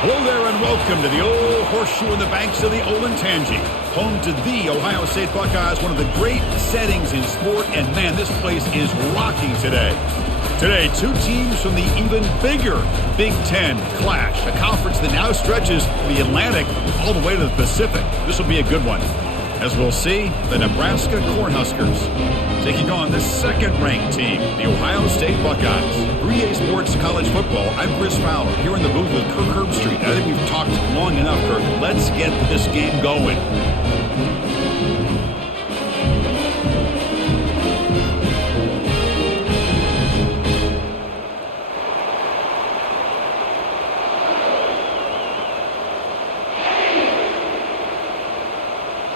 Hello there and welcome to the old horseshoe in the banks of the Olentangy, home to the Ohio State Buckeyes, one of the great settings in sport, and man, this place is rocking today. Today, two teams from the even bigger Big Ten clash, a conference that now stretches from the Atlantic all the way to the Pacific. This will be a good one. As we'll see, the Nebraska Cornhuskers taking on the second-ranked team, the Ohio State Buckeyes. 3A Sports College Football, I'm Chris Fowler, here in the booth with Kirk Herbstreit. I think we've talked long enough, Kirk. Let's get this game going.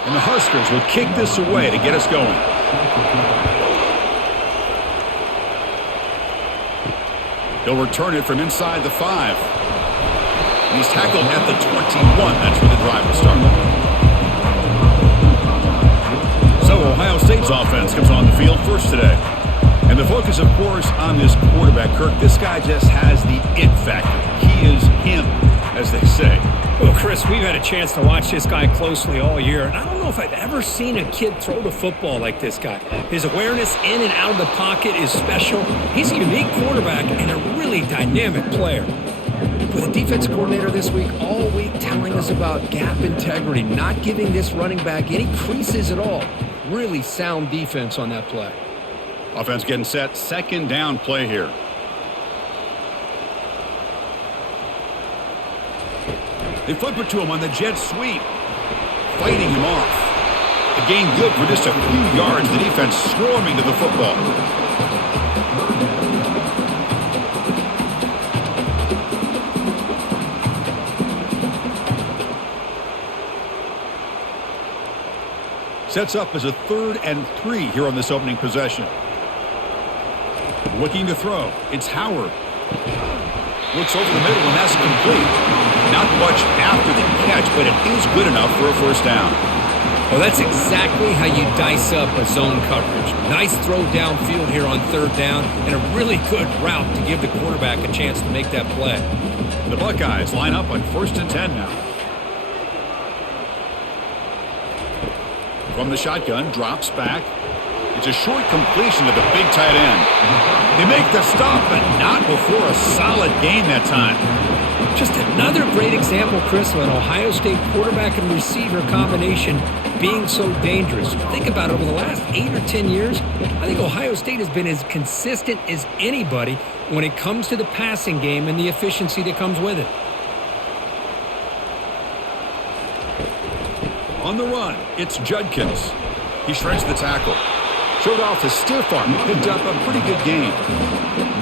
And the Huskers will kick this away to get us going. He'll return it from inside the 5. And he's tackled at the 21. That's where the drive will start. So Ohio State's offense comes on the field first today. And the focus, of course, on this quarterback, Kirk. This guy just has the it factor. He is him, as they say. Well, Chris, we've had a chance to watch this guy closely all year, and I don't know if I've ever seen a kid throw the football like this guy. His awareness in and out of the pocket is special. He's a unique quarterback and a really dynamic player. With the defense coordinator this week, all week telling us about gap integrity, not giving this running back any creases at all. Really sound defense on that play. Offense getting set, second down play here. They flip it to him on the jet sweep, fighting him off. The gain good for just a few yards. The defense swarming to the football. Sets up as a 3rd and 3 here on this opening possession. Looking to throw. It's Howard. Looks over the middle, and that's complete. Not much after the catch, but it is good enough for a first down. Well, that's exactly how you dice up a zone coverage. Nice throw downfield here on 3rd down, and a really good route to give the quarterback a chance to make that play. The Buckeyes line up on 1st and 10 now. From the shotgun, drops back. It's a short completion to the big tight end. They make the stop, but not before a solid gain that time. Just another great example, Chris, of an Ohio State quarterback and receiver combination being so dangerous. Think about it, over the last 8 or 10 years, I think Ohio State has been as consistent as anybody when it comes to the passing game and the efficiency that comes with it. On the run, it's Judkins. He shreds the tackle. Showed off his stiff arm. He picked up a pretty good gain.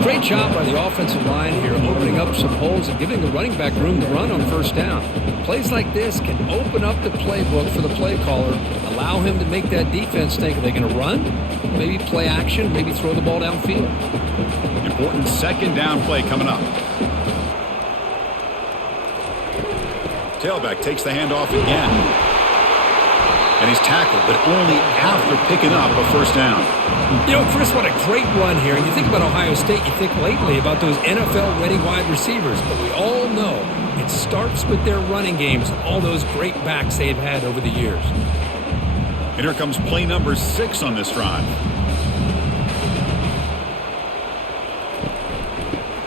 Great job by the offensive line here, opening up some holes and giving the running back room to run on 1st down. Plays like this can open up the playbook for the play caller, allow him to make that defense think, are they going to run? Maybe play action, maybe throw the ball downfield. Important 2nd down play coming up. Tailback takes the handoff again. And he's tackled, but only after picking up a 1st down. You know, Chris, what a great run here. And you think about Ohio State, you think lately about those NFL-ready wide receivers. But we all know it starts with their running games and all those great backs they've had over the years. And here comes play number 6 on this drive.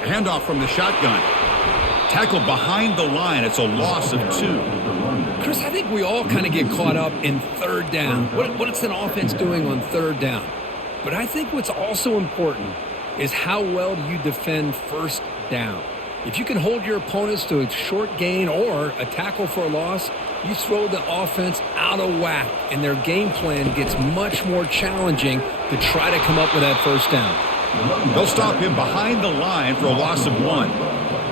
A handoff from the shotgun. Tackled behind the line. It's a loss of 2. Chris, I think we all kind of get caught up in 3rd down. What's an offense doing on 3rd down? But I think what's also important is how well do you defend 1st down. If you can hold your opponents to a short gain or a tackle for a loss, you throw the offense out of whack, and their game plan gets much more challenging to try to come up with that 1st down. They'll stop him behind the line for a loss of 1.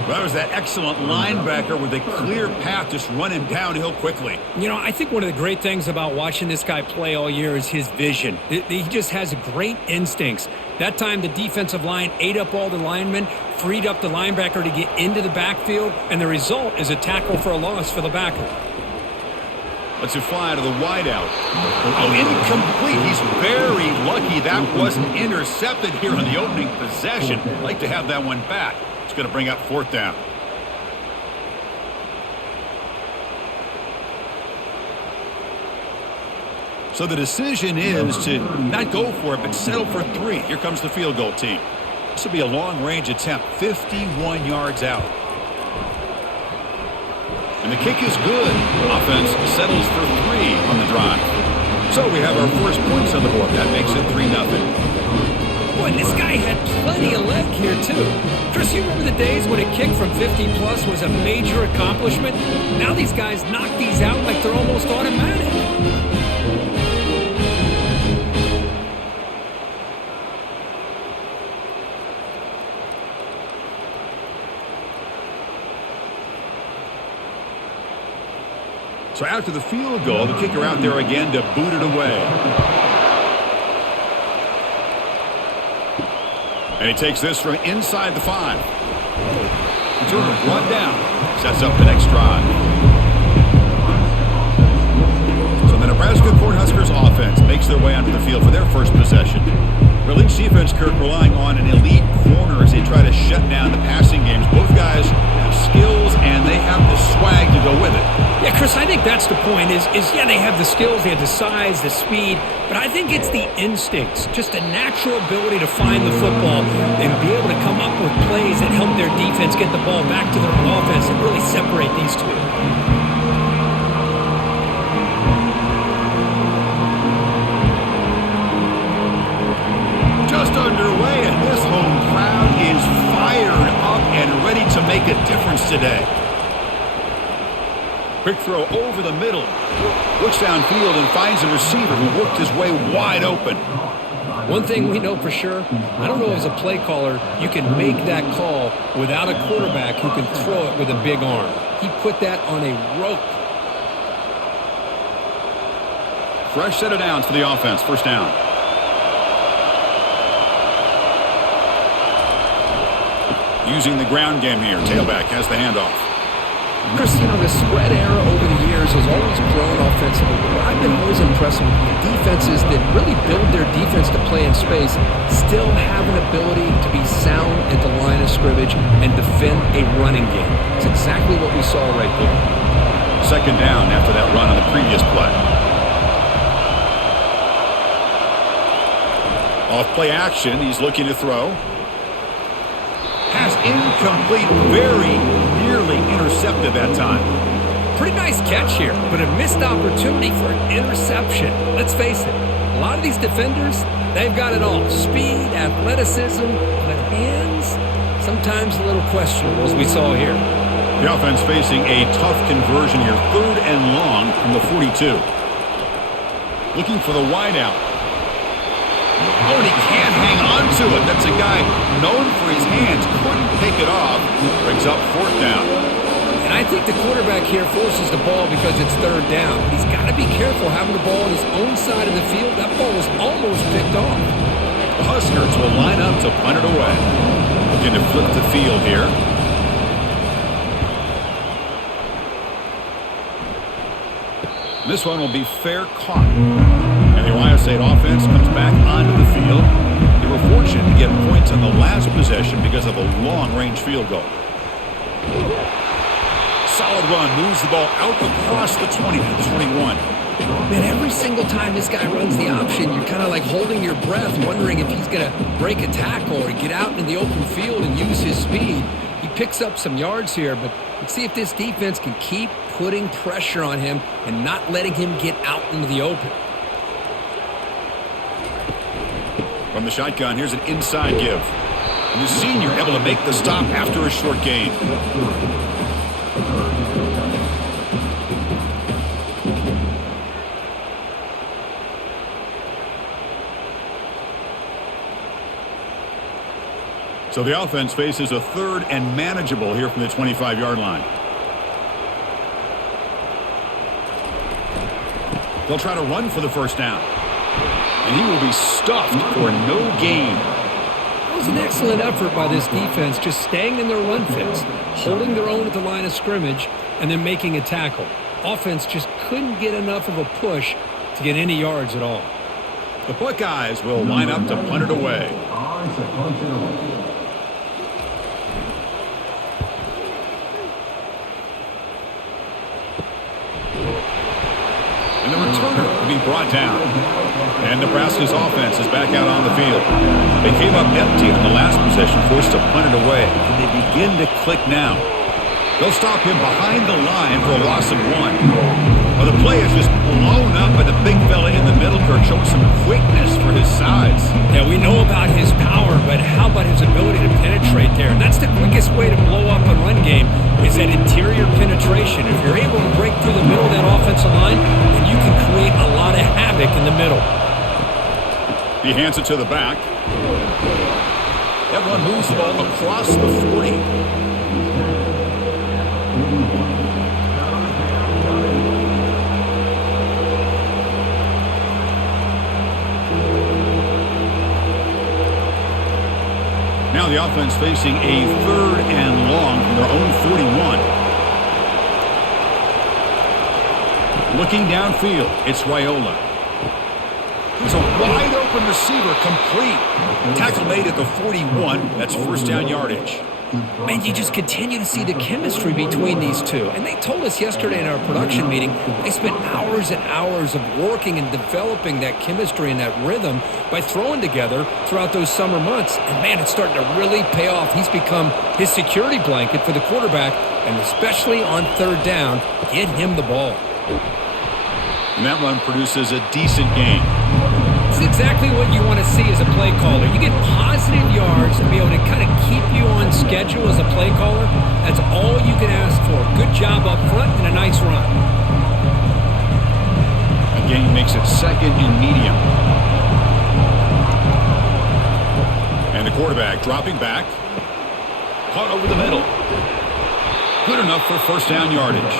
That was that excellent linebacker with a clear path, just running downhill quickly. You know, I think one of the great things about watching this guy play all year is his vision. He just has great instincts. That time, the defensive line ate up all the linemen, freed up the linebacker to get into the backfield, and the result is a tackle for a loss for the backer. Lets it fly to the wideout. Oh, incomplete. He's very lucky that wasn't intercepted here on the opening possession. Like to have that one back. It's going to bring up 4th down. So the decision is to not go for it, but settle for 3. Here comes the field goal team. This will be a long-range attempt, 51 yards out. And the kick is good. Offense settles for 3 on the drive. So we have our first points on the board. That makes it 3-0. Boy, this guy had plenty of leg here, too. Chris, you remember the days when a kick from 50-plus was a major accomplishment? Now these guys knock these out like they're almost automatic. So after the field goal, the kicker out there again to boot it away. And he takes this from inside the 5. One down. Sets up the next drive. So the Nebraska Cornhuskers offense makes their way onto the field for their first possession. Elite defense, Kirk, relying on an elite corner as they try to shut down the passing games. Both guys have skills and they have the swag to go with it. Yeah, Chris, I think that's the point is yeah, they have the skills, they have the size, the speed, but I think it's the instincts, just a natural ability to find the football and be able to come up with plays that help their defense get the ball back to their own offense and really separate these two. Just underway, and this home crowd is fired up and ready to make a difference today. Quick throw over the middle. Looks downfield and finds a receiver who worked his way wide open. One thing we know for sure, I don't know as a play caller, you can make that call without a quarterback who can throw it with a big arm. He put that on a rope. Fresh set of downs for the offense. First down. Using the ground game here. Tailback has the handoff. Chris, the spread era over the years has always grown offensively. But I've been always impressed with defenses that really build their defense to play in space, still have an ability to be sound at the line of scrimmage and defend a running game. It's exactly what we saw right there. Second down after that run on the previous play. Off play action, he's looking to throw. Pass incomplete, very nearly intercepted that time. Pretty nice catch here, but a missed opportunity for an interception. Let's face it, a lot of these defenders, they've got it all. Speed, athleticism, but hands, sometimes a little questionable, as we saw here. The offense facing a tough conversion here, 3rd and long from the 42. Looking for the wideout. Oh, and he can't hang on to it. That's a guy known for his hands. Couldn't pick it off. Brings up 4th down. And I think the quarterback here forces the ball because it's 3rd down. But he's got to be careful having the ball on his own side of the field. That ball was almost picked off. The Huskers will line up to punt it away. Looking to flip the field here. This one will be fair caught. And the Ohio State offense comes back onto the field. They were fortunate to get points on the last possession because of a long-range field goal. Solid run, moves the ball out across the 20 to the 21. Man, every single time this guy runs the option, you're kind of like holding your breath, wondering if he's going to break a tackle or get out in the open field and use his speed. He picks up some yards here, but let's see if this defense can keep putting pressure on him and not letting him get out into the open. From the shotgun, here's an inside give. And the senior able to make the stop after a short gain. So the offense faces a 3rd and manageable here from the 25-yard line. They'll try to run for the first down. And he will be stuffed for no gain. That was an excellent effort by this defense, just staying in their run fits, holding their own at the line of scrimmage, and then making a tackle. Offense just couldn't get enough of a push to get any yards at all. The Buckeyes will line up to punt it away. And the returner be brought down. And Nebraska's offense is back out on the field. They came up empty on the last possession, forced to punt it away. And they begin to click now. They'll stop him behind the line for a loss of 1. Well, the play is just blown up by the big fella in the middle, Kirk, showing some quickness for his size. Yeah, we know about his power, but how about his ability to penetrate there? And that's the quickest way to blow up a run game is that interior penetration. If you're able to break through the middle of that offensive line, then you can create a lot of havoc in the middle. He hands it to the back. That one moves the ball across the 40. Now the offense facing a 3rd and long from their own 41. Looking downfield, it's Raiola. It's a wide open receiver, complete. Tackle made at the 41. That's first down yardage. Man, you just continue to see the chemistry between these two. And they told us yesterday in our production meeting, they spent hours and hours of working and developing that chemistry and that rhythm by throwing together throughout those summer months. And man, it's starting to really pay off. He's become his security blanket for the quarterback, and especially on 3rd down, get him the ball. And that run produces a decent gain. It's exactly what you want to see as a play caller. You get positive yards to be able to kind of keep you on schedule as a play caller. That's all you can ask for. Good job up front and a nice run. A gain makes it 2nd and medium. And the quarterback dropping back. Caught over the middle. Good enough for first down yardage.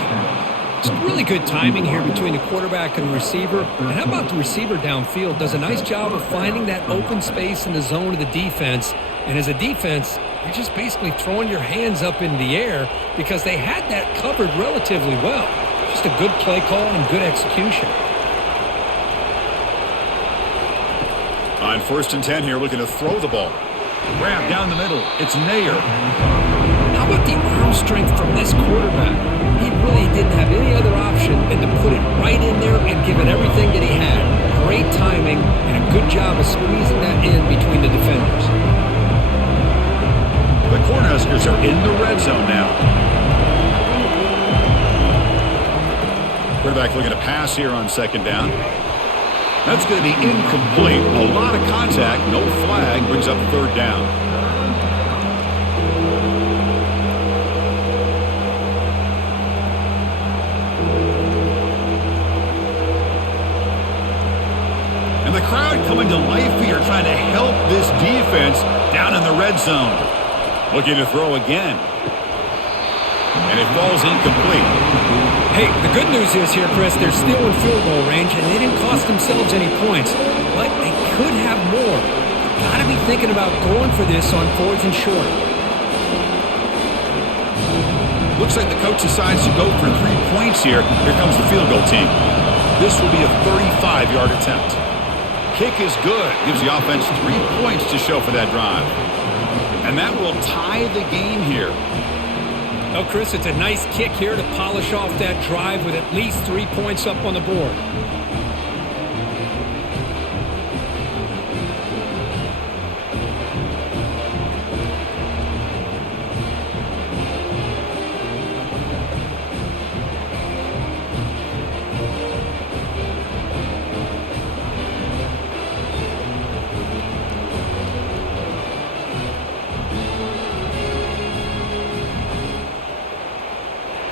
It's really good timing here between the quarterback and the receiver. And how about the receiver downfield? Does a nice job of finding that open space in the zone of the defense. And as a defense, you're just basically throwing your hands up in the air because they had that covered relatively well. Just a good play call and good execution. On 1st and 10 here, looking to throw the ball. Grab down the middle. It's Nair. How about the arm strength from this quarterback? He really didn't have any other option than to put it right in there and give it everything that he had. Great timing and a good job of squeezing that in between the defenders. The Cornhuskers are in the red zone now. Quarterback looking to pass here on 2nd down. That's going to be incomplete. A lot of contact, no flag, brings up 3rd down. And the crowd coming to life here, trying to help this defense down in the red zone. Looking to throw again. And it falls incomplete. Hey, the good news is here, Chris, they're still in field goal range, and they didn't cost themselves any points. But they could have more. Got to be thinking about going for this on 4th and short. Looks like the coach decides to go for 3 points here. Here comes the field goal team. This will be a 35-yard attempt. Kick is good. Gives the offense 3 points to show for that drive. And that will tie the game here. Well, Chris, it's a nice kick here to polish off that drive with at least 3 points up on the board.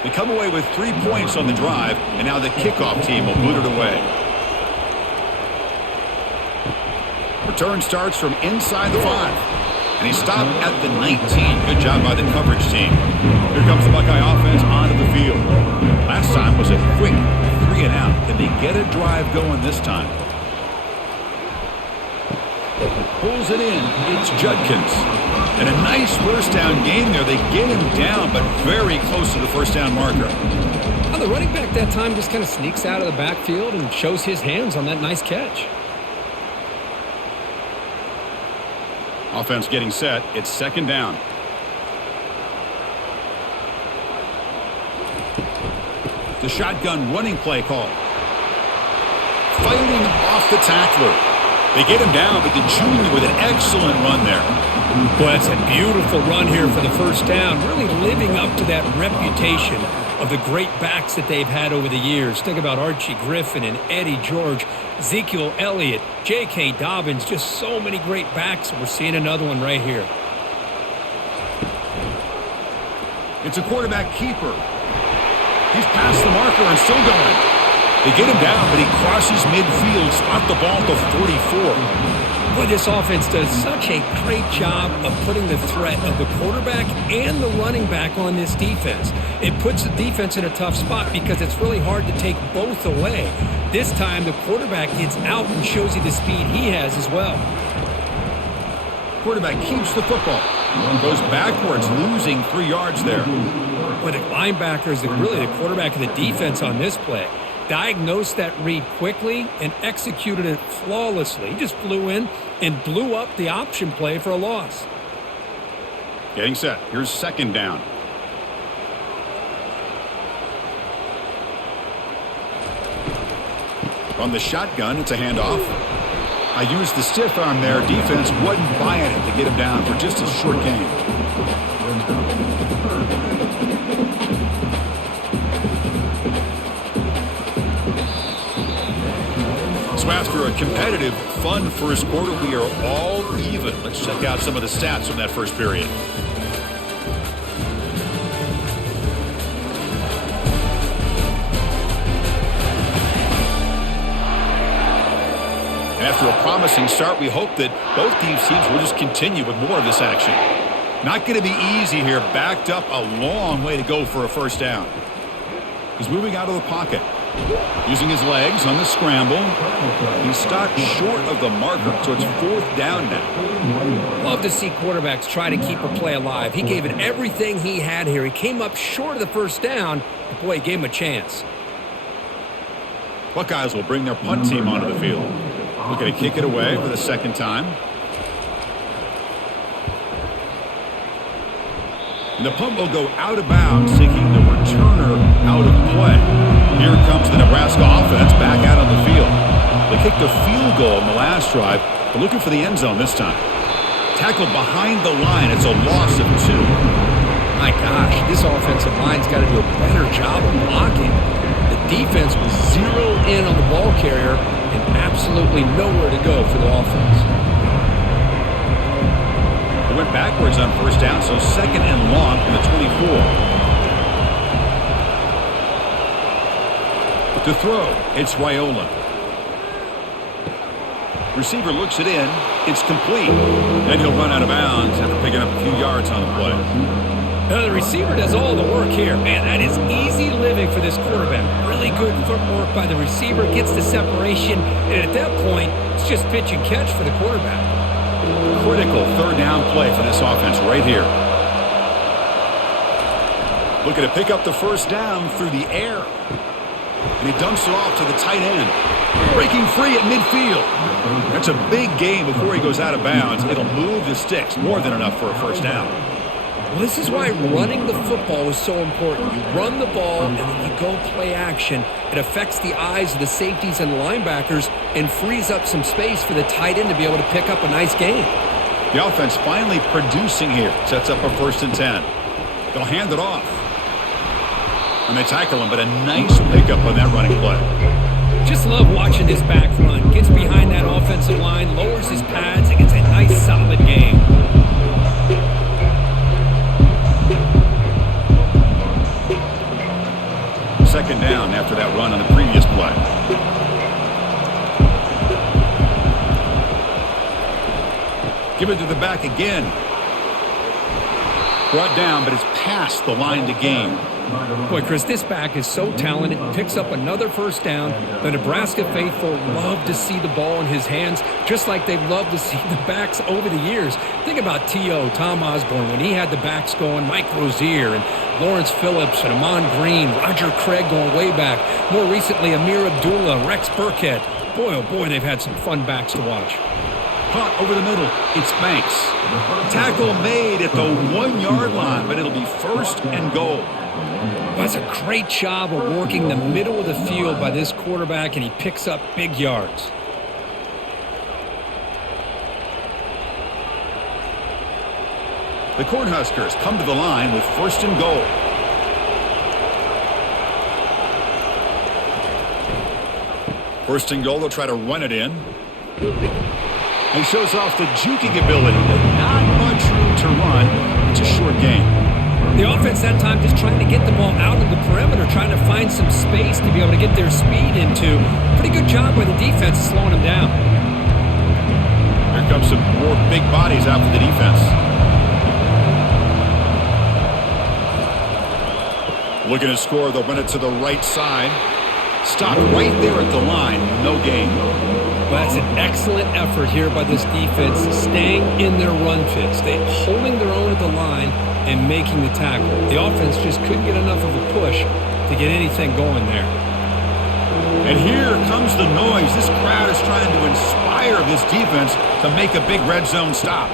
They come away with 3 points on the drive, and now the kickoff team will boot it away. Return starts from inside the 5. And he stopped at the 19. Good job by the coverage team. Here comes the Buckeye offense onto the field. Last time was a quick 3 and out. Can they get a drive going this time? Pulls it in. It's Judkins. And a nice first down gain there. They get him down, but very close to the first down marker. Well, the running back that time just kind of sneaks out of the backfield and shows his hands on that nice catch. Offense getting set. It's 2nd down. The shotgun running play call. Fight off the tackler. They get him down, but the junior with an excellent run there. Well, that's a beautiful run here for the first down, really living up to that reputation of the great backs that they've had over the years. Think about Archie Griffin and Eddie George, Ezekiel Elliott, J.K. Dobbins, just so many great backs. We're seeing another one right here. It's a quarterback keeper. He's past the marker and still going. They get him down, but he crosses midfield, spot the ball at the 44. Boy, this offense does such a great job of putting the threat of the quarterback and the running back on this defense. It puts the defense in a tough spot because it's really hard to take both away. This time, the quarterback gets out and shows you the speed he has as well. Quarterback keeps the football. Goes backwards, losing 3 yards there. But the linebacker is really the quarterback of the defense on this play. Diagnosed that read quickly and executed it flawlessly. He just flew in and blew up the option play for a loss. Getting set. Here's second down. From the shotgun, it's a handoff. I used the stiff arm there. Defense wasn't buying it to get him down for just a short gain. So after a competitive, fun first quarter, we are all even. Let's check out some of the stats from that first period. After a promising start, we hope that both these teams will just continue with more of this action. Not going to be easy here. Backed up a long way to go for a first down. He's moving out of the pocket. Using his legs on the scramble. He's stopped short of the marker, so it's fourth down now. Love to see quarterbacks try to keep a play alive. He gave it everything he had here. He came up short of the first down, but boy, he gave him a chance. Buckeyes will bring their punt team onto the field. Looking to kick it away for the second time. And the punt will go out of bounds, taking the returner out of play. Here comes the Nebraska offense back out on the field. They kicked a field goal in the last drive, but looking for the end zone this time. Tackled behind the line. It's a loss of 2. My gosh, this offensive line's got to do a better job of blocking. The defense was zeroed in on the ball carrier and absolutely nowhere to go for the offense. They went backwards on first down, so second and long from the 24. To throw, it's Raiola. Receiver looks it in. It's complete. And he'll run out of bounds after picking up a few yards on the play. Now the receiver does all the work here. Man, that is easy living for this quarterback. Really good footwork by the receiver. Gets the separation. And at that point, it's just pitch and catch for the quarterback. Critical third down play for this offense right here. Looking to pick up the first down through the air. And he dumps it off to the tight end. Breaking free at midfield. That's a big gain before he goes out of bounds. It'll move the sticks. More than enough for a first down. Well, this is why running the football is so important. You run the ball, and then you go play action. It affects the eyes of the safeties and the linebackers and frees up some space for the tight end to be able to pick up a nice gain. The offense finally producing here. Sets up a 1st and 10. They'll hand it off. And they tackle him, but a nice pickup on that running play. Just love watching this back run. Gets behind that offensive line, lowers his pads, and gets a nice solid gain. Second down after that run on the previous play. Give it to the back again. Brought down, but it's past the line to gain. Boy, Chris, this back is so talented. Picks up another first down. The Nebraska faithful love to see the ball in his hands, just like they've loved to see the backs over the years. Think about T.O., Tom Osborne, when he had the backs going, Mike Rozier and Lawrence Phillips and Amon Green, Roger Craig going way back. More recently, Amir Abdullah, Rex Burkhead. Boy, oh boy, they've had some fun backs to watch. Caught over the middle. It's Banks. Tackle made at the 1-yard line, but it'll be 1st and goal. That's a great job of working the middle of the field by this quarterback, and he picks up big yards. The Cornhuskers come to the line with 1st and goal. First and goal, they'll try to run it in. He shows off the juking ability, but not much room to run. It's a short game. The offense that time just trying to get the ball out of the perimeter, trying to find some space to be able to get their speed into. Pretty good job by the defense slowing them down. Here comes some more big bodies out for the defense. Looking to score, they'll run it to the right side. Stopped right there at the line. No gain. Well, that's an excellent effort here by this defense, staying in their run fits. They holding their own at the line and making the tackle. The offense just couldn't get enough of a push to get anything going there. And here comes the noise. This crowd is trying to inspire this defense to make a big red zone stop.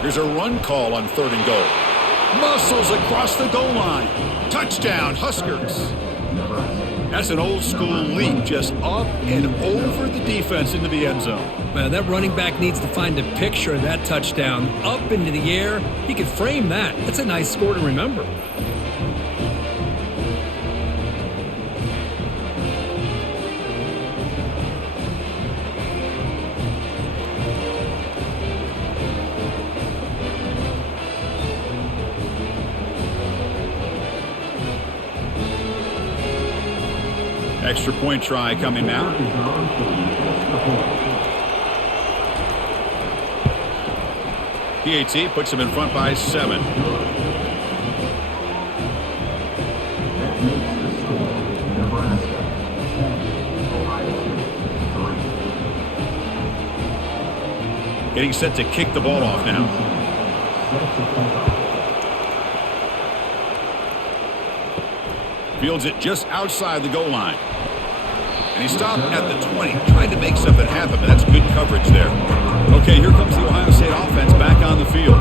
Here's a run call on 3rd and goal. Muscles across the goal line. Touchdown, Huskers. That's an old-school leap, just up and over the defense into the end zone. Well, that running back needs to find a picture of that touchdown. Up into the air, he could frame that. That's a nice score to remember. Extra point try coming now. PAT puts him in front by 7. Getting set to kick the ball off now. Fields it just outside the goal line. And he stopped at the 20, trying to make something happen, but that's good coverage there. Okay, here comes the Ohio State offense back on the field.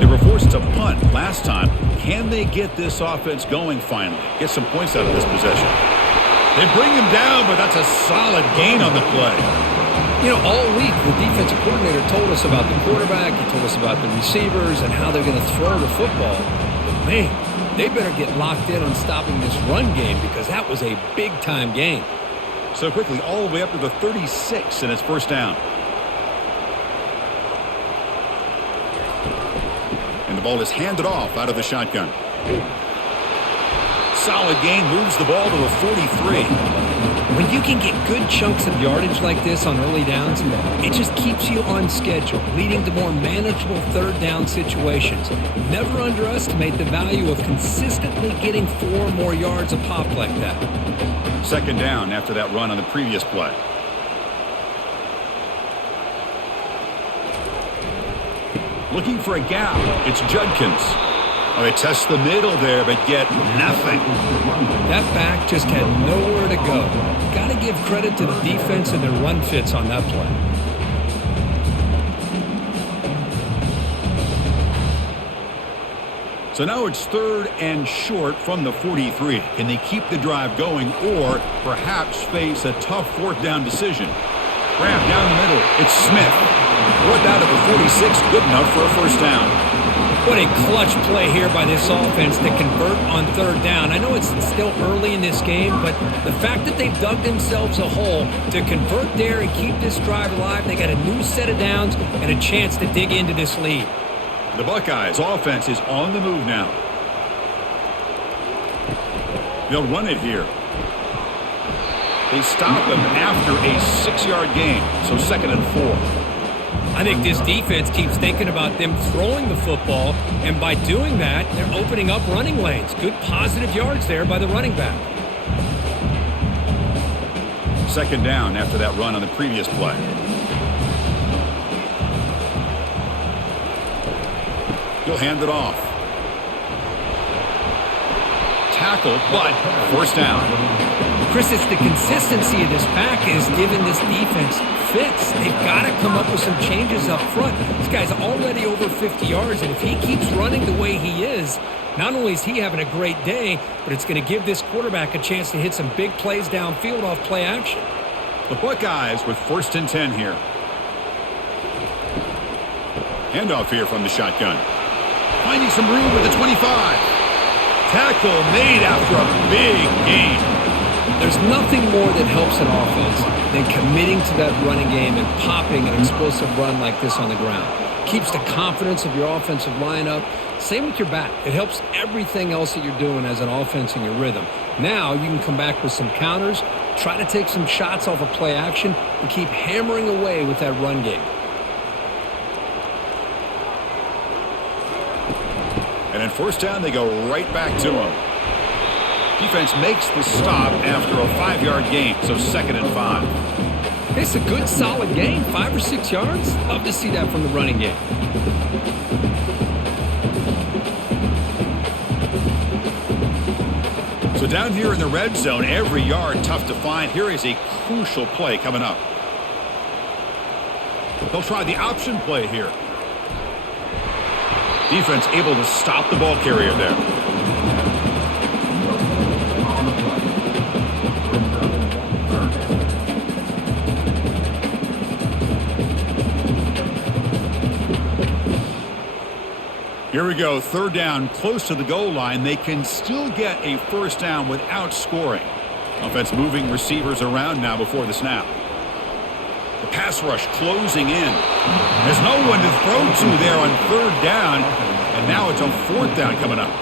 They were forced to punt last time. Can they get this offense going finally? Get some points out of this possession. They bring him down, but that's a solid gain on the play. You know, all week the defensive coordinator told us about the quarterback. He told us about the receivers and how they're going to throw the football. But, man, they better get locked in on stopping this run game because that was a big-time game. So quickly, all the way up to the 36, and it's 1st down. And the ball is handed off out of the shotgun. Solid gain, moves the ball to the 43. When you can get good chunks of yardage like this on early downs, it just keeps you on schedule, leading to more manageable 3rd down situations. Never underestimate the value of consistently getting 4 more yards a pop like that. 2nd down after that run on the previous play. Looking for a gap. It's Judkins. Oh, they test the middle there, but get nothing. That back just had nowhere to go. Got to give credit to the defense and their run fits on that play. So now it's 3rd and short from the 43. Can they keep the drive going or perhaps face a tough 4th down decision? Grab down the middle. It's Smith. Brought down to the 46. Good enough for a 1st down. What a clutch play here by this offense to convert on 3rd down. I know it's still early in this game, but the fact that they've dug themselves a hole to convert there and keep this drive alive, they got a new set of downs and a chance to dig into this lead. The Buckeyes offense is on the move now. They'll run it here. They stop him after a 6-yard gain, so 2nd and 4. I think this defense keeps thinking about them throwing the football, and by doing that, they're opening up running lanes. Good positive yards there by the running back. 2nd down after that run on the previous play. He'll hand it off. Tackle, but 1st down. Chris, it's the consistency of this back is giving this defense fits. They've got to come up with some changes up front. This guy's already over 50 yards, and if he keeps running the way he is, not only is he having a great day, but it's going to give this quarterback a chance to hit some big plays downfield off play action. The Buckeyes with 1st and 10 here. Handoff here from the shotgun. Finding some room at the 25. Tackle made after a big gain. There's nothing more that helps an offense than committing to that running game and popping an explosive run like this on the ground. Keeps the confidence of your offensive line up. Same with your back. It helps everything else that you're doing as an offense in your rhythm. Now you can come back with some counters, try to take some shots off of play action, and keep hammering away with that run game. And in first down, they go right back to him. Defense makes the stop after a 5-yard gain, so 2nd and 5. It's a good, solid gain, 5 or 6 yards. Love to see that from the running game. So down here in the red zone, every yard tough to find. Here is a crucial play coming up. They'll try the option play here. Defense able to stop the ball carrier there. Here we go, 3rd down, close to the goal line. They can still get a first down without scoring. Offense moving receivers around now before the snap. The pass rush closing in. There's no one to throw to there on 3rd down, and now it's on 4th down coming up.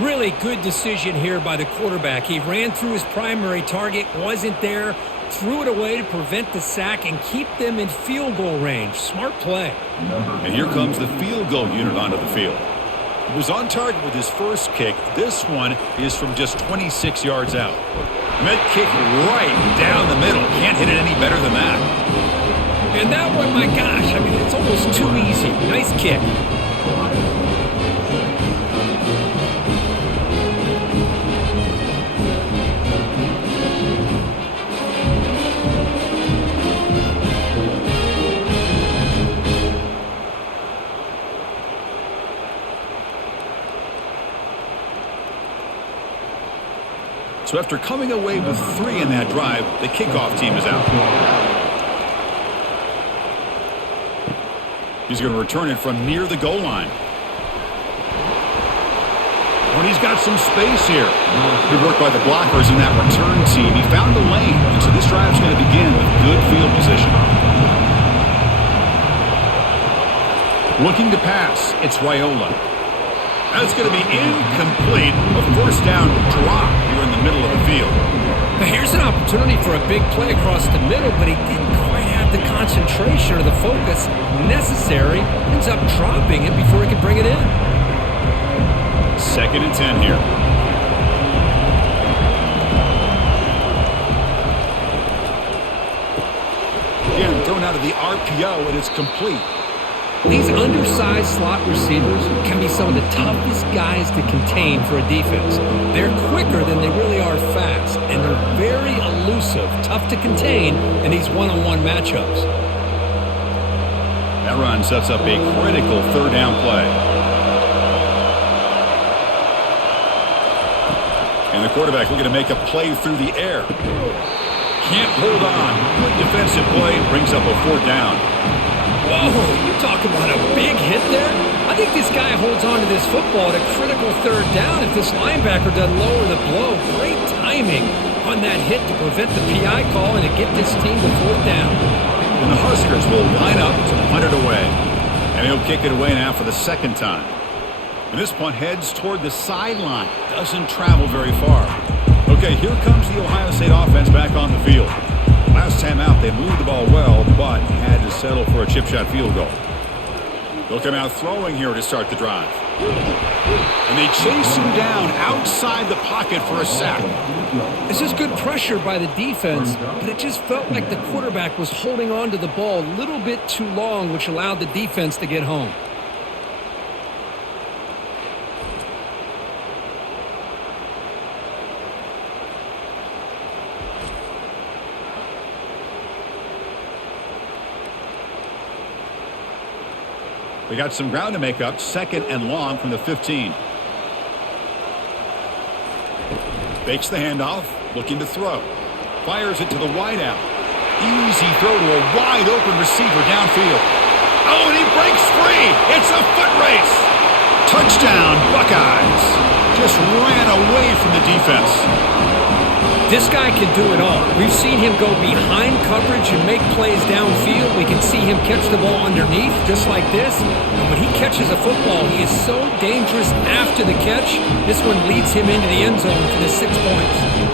Really good decision here by the quarterback. He ran through his primary target, wasn't there, threw it away to prevent the sack and keep them in field goal range. Smart play. And here comes the field goal unit onto the field. He was on target with his first kick. This one is from just 26 yards out. Met kick right down the middle. Can't hit it any better than that. And that one, my gosh, I mean, it's almost too easy. Nice kick. So after coming away with 3 in that drive, the kickoff team is out. He's going to return it from near the goal line. And he's got some space here. Good work by the blockers in that return team. He found the lane, and so this drive's going to begin with good field position. Looking to pass, it's Raiola. That's going to be incomplete. A first down drop here in the middle of the field. Now here's an opportunity for a big play across the middle, but he didn't quite have the concentration or the focus necessary. Ends up dropping it before he could bring it in. 2nd and 10 here. Again, thrown out of the RPO, and it's complete. These undersized slot receivers can be some of the toughest guys to contain for a defense. They're quicker than they really are fast, and they're very elusive, tough to contain in these one-on-one matchups. That run sets up a critical 3rd down play. And the quarterback looking to make a play through the air. Can't hold on. Good defensive play, brings up a 4th down. Whoa, you talk about a big hit there. I think this guy holds on to this football at a critical 3rd down if this linebacker doesn't lower the blow. Great timing on that hit to prevent the PI call and to get this team to 4th down. And the Huskers will line up to punt it away. And he'll kick it away now for the 2nd time. And this punt heads toward the sideline. Doesn't travel very far. Okay, here comes the Ohio State offense back on the field. Last time out, they moved the ball well, but had to settle for a chip shot field goal. They'll come out throwing here to start the drive. And they chase him down outside the pocket for a sack. This is good pressure by the defense, but it just felt like the quarterback was holding on to the ball a little bit too long, which allowed the defense to get home. They got some ground to make up, 2nd and long from the 15. Fakes the handoff, looking to throw. Fires it to the wideout. Easy throw to a wide open receiver downfield. Oh, and he breaks free. It's a foot race. Touchdown, Buckeyes. Just ran away from the defense. This guy can do it all. We've seen him go behind coverage and make plays downfield. We can see him catch the ball underneath, just like this. And when he catches a football, he is so dangerous after the catch. This one leads him into the end zone for the 6 points.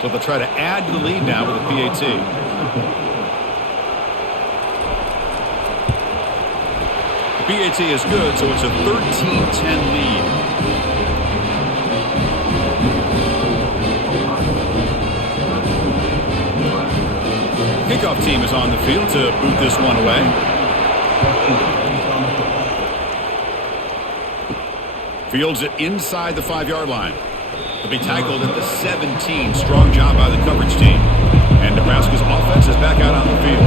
So they'll try to add to the lead now with a PAT. The PAT is good, so it's a 13-10 lead. Kickoff team is on the field to boot this one away. Fields it inside the 5-yard line. They'll be tackled at the 17. Strong job by the coverage team. And Nebraska's offense is back out on the field.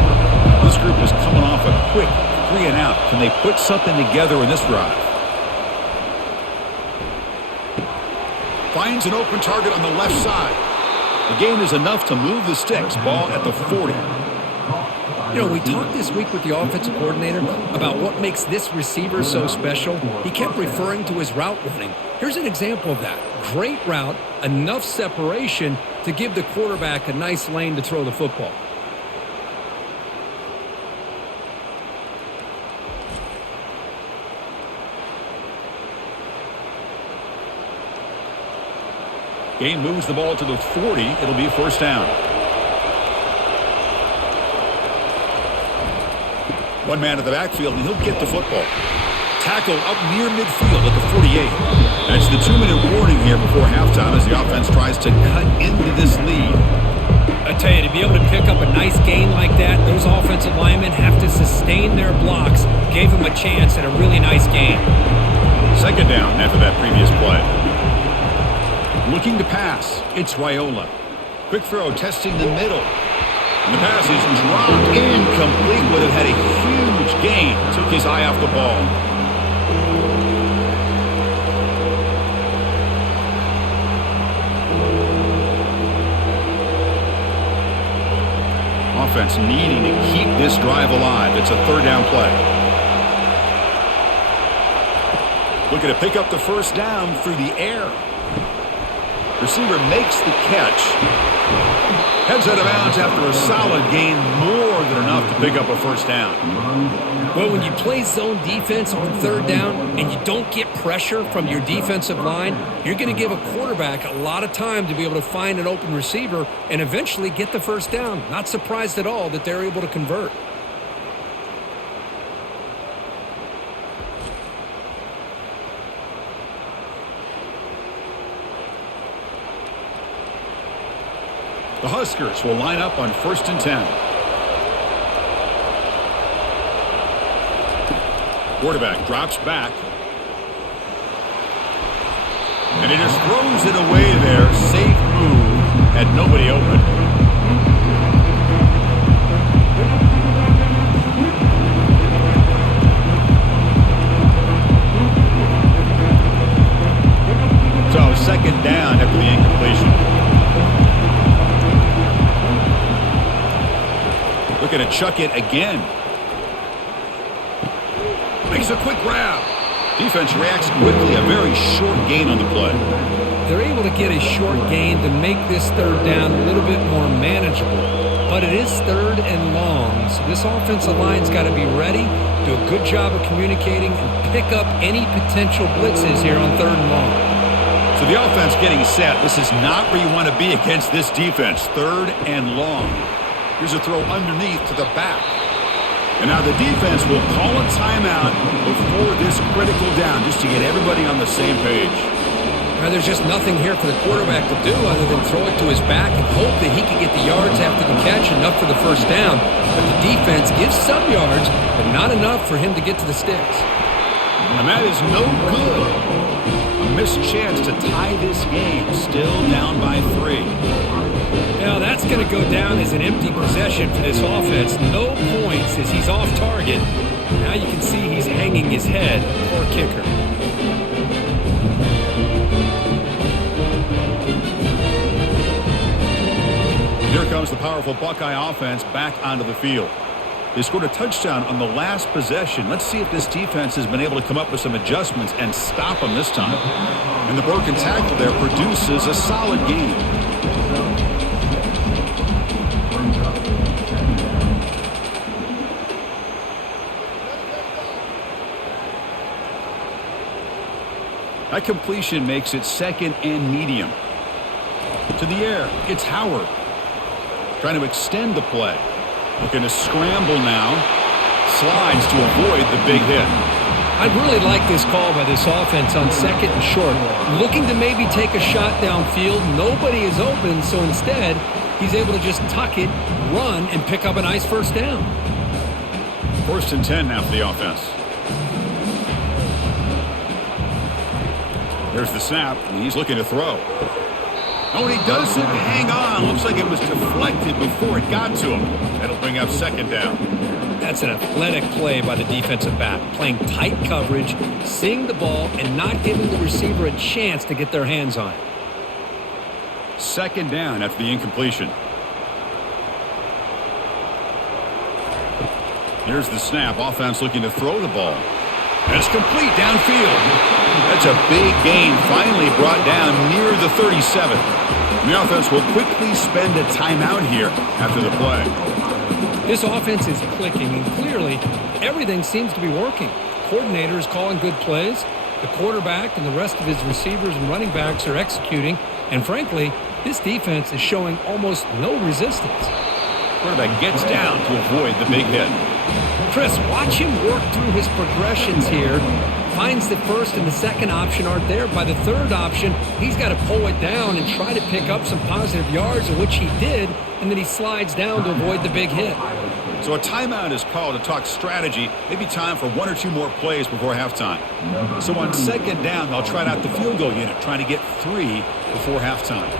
This group is coming off a quick 3-and-out. Can they put something together in this drive? Finds an open target on the left side. The gain is enough to move the sticks. Ball at the 40. You know, we talked this week with the offensive coordinator about what makes this receiver so special. He kept referring to his route running. Here's an example of that. Great route, enough separation to give the quarterback a nice lane to throw the football. Gain moves the ball to the 40. It'll be a first down. One man at the backfield, and he'll get the football. Tackle up near midfield at the 48. That's the 2-minute warning here before halftime as the offense tries to cut into this lead. I tell you, to be able to pick up a nice gain like that, those offensive linemen have to sustain their blocks. Gave them a chance at a really nice gain. Second down after that previous play. Looking to pass, it's Raiola. Quick throw, testing the middle. And the pass is dropped incomplete. Would have had a huge gain. Took his eye off the ball. Offense needing to keep this drive alive. It's a third down play. Looking to pick up the first down through the air. Receiver makes the catch. Heads out of bounds after a solid gain, more than enough to pick up a first down. Well, when you play zone defense on third down and you don't get pressure from your defensive line, you're going to give a quarterback a lot of time to be able to find an open receiver and eventually get the first down. Not surprised at all that they're able to convert. The Huskers will line up on 1st and 10. Quarterback drops back. And he just throws it away there. Safe move. Had nobody open. So second down after the incompletion. Looking to chuck it again. Makes a quick grab. Defense reacts quickly. A very short gain on the play. They're able to get a short gain to make this third down a little bit more manageable. But it is third and long, so this offensive line's got to be ready, do a good job of communicating, and pick up any potential blitzes here on third and long. So the offense getting set. This is not where you want to be against this defense. Third and long. Here's a throw underneath to the back. And now the defense will call a timeout before this critical down just to get everybody on the same page. Now, there's just nothing here for the quarterback to do other than throw it to his back and hope that he can get the yards after the catch, enough for the first down. But the defense gives some yards, but not enough for him to get to the sticks. And that is no good. A missed chance to tie this game. Still down by 3. Now that's going to go down as an empty possession for this offense. No points as he's off target. Now you can see he's hanging his head. Poor kicker. Here comes the powerful Buckeye offense back onto the field. They scored a touchdown on the last possession. Let's see if this defense has been able to come up with some adjustments and stop them this time. And the broken tackle there produces a solid gain. That completion makes it second and medium. To the air, it's Howard. Trying to extend the play. Looking to scramble now. Slides to avoid the big hit. I really like this call by this offense on second and short. Looking to maybe take a shot downfield. Nobody is open, so instead, he's able to just tuck it, run, and pick up a nice first down. 1st and 10 now for the offense. There's the snap, and he's looking to throw. Oh, and he doesn't hang on. Looks like it was deflected before it got to him. That'll bring up 2nd down. That's an athletic play by the defensive back. Playing tight coverage, seeing the ball, and not giving the receiver a chance to get their hands on it. 2nd down after the incompletion. Here's the snap. Offense looking to throw the ball. And it's complete downfield. That's a big gain, finally brought down near the 37. And the offense will quickly spend a timeout here after the play. This offense is clicking, and clearly everything seems to be working. The coordinator is calling good plays. The quarterback and the rest of his receivers and running backs are executing. And frankly, this defense is showing almost no resistance. Quarterback gets down to avoid the big hit. Chris, watch him work through his progressions here. Finds the first and the second option aren't there. By the third option, he's got to pull it down and try to pick up some positive yards, in which he did, and then he slides down to avoid the big hit. So a timeout is called to talk strategy. Maybe time for 1 or 2 more plays before halftime. So on 2nd down, they'll try out the field goal unit, trying to get 3 before halftime.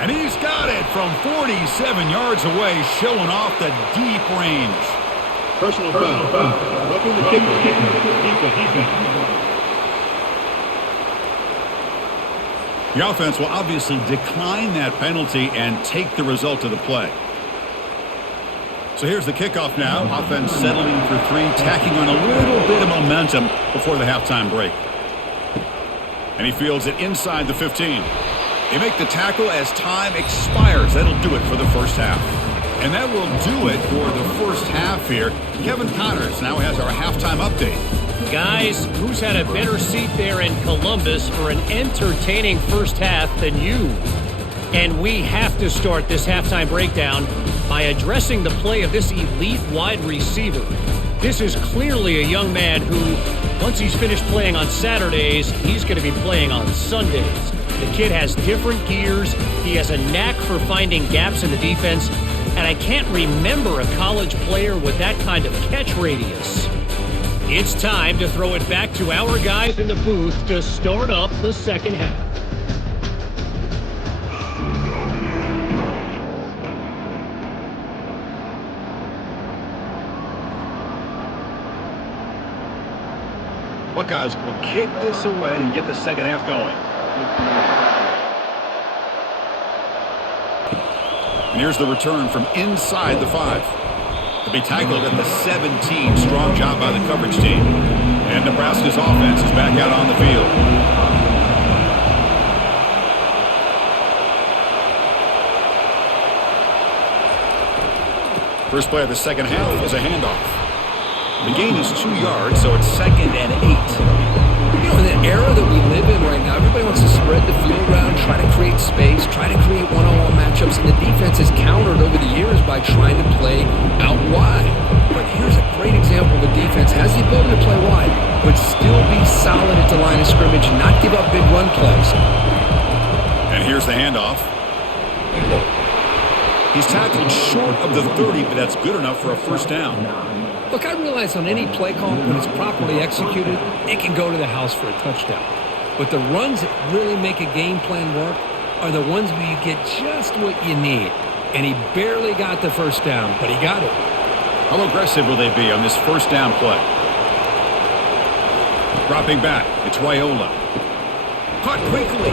And he's got it from 47 yards away, showing off the deep range. Personal foul. Roughing the kicker. Defense. The offense will obviously decline that penalty and take the result of the play. So here's the kickoff now. Offense settling for 3, tacking on a little bit of momentum before the halftime break. And he fields it inside the 15. They make the tackle as time expires. That'll do it for the first half. And that will do it for the first half here. Kevin Connors now has our halftime update. Guys, who's had a better seat there in Columbus for an entertaining first half than you? And we have to start this halftime breakdown by addressing the play of this elite wide receiver. This is clearly a young man who, once he's finished playing on Saturdays, he's going to be playing on Sundays. The kid has different gears. He has a knack for finding gaps in the defense. And I can't remember a college player with that kind of catch radius. It's time to throw it back to our guys in the booth to start up the second half. Buckeyes will kick this away and get the second half going. And here's the return from inside the 5. To be tackled at the 17. Strong job by the coverage team. And Nebraska's offense is back out on the field. First play of the second half is a handoff. The gain is 2 yards, so it's 2nd and 8. You know, in the era that we live in right now, everybody wants to spread the field around, try to create space, try to create one-on-one matchups, and the defense is countered over the years by trying to play out wide. But here's a great example of the defense has the ability to play wide, but still be solid at the line of scrimmage and not give up big run plays. And here's the handoff. He's tackled short of the 30, but that's good enough for a first down. Look, I realize on any play call, when it's properly executed, it can go to the house for a touchdown. But the runs that really make a game plan work are the ones where you get just what you need. And he barely got the first down, but he got it. How aggressive will they be on this first down play? Dropping back, it's Raiola. Caught quickly.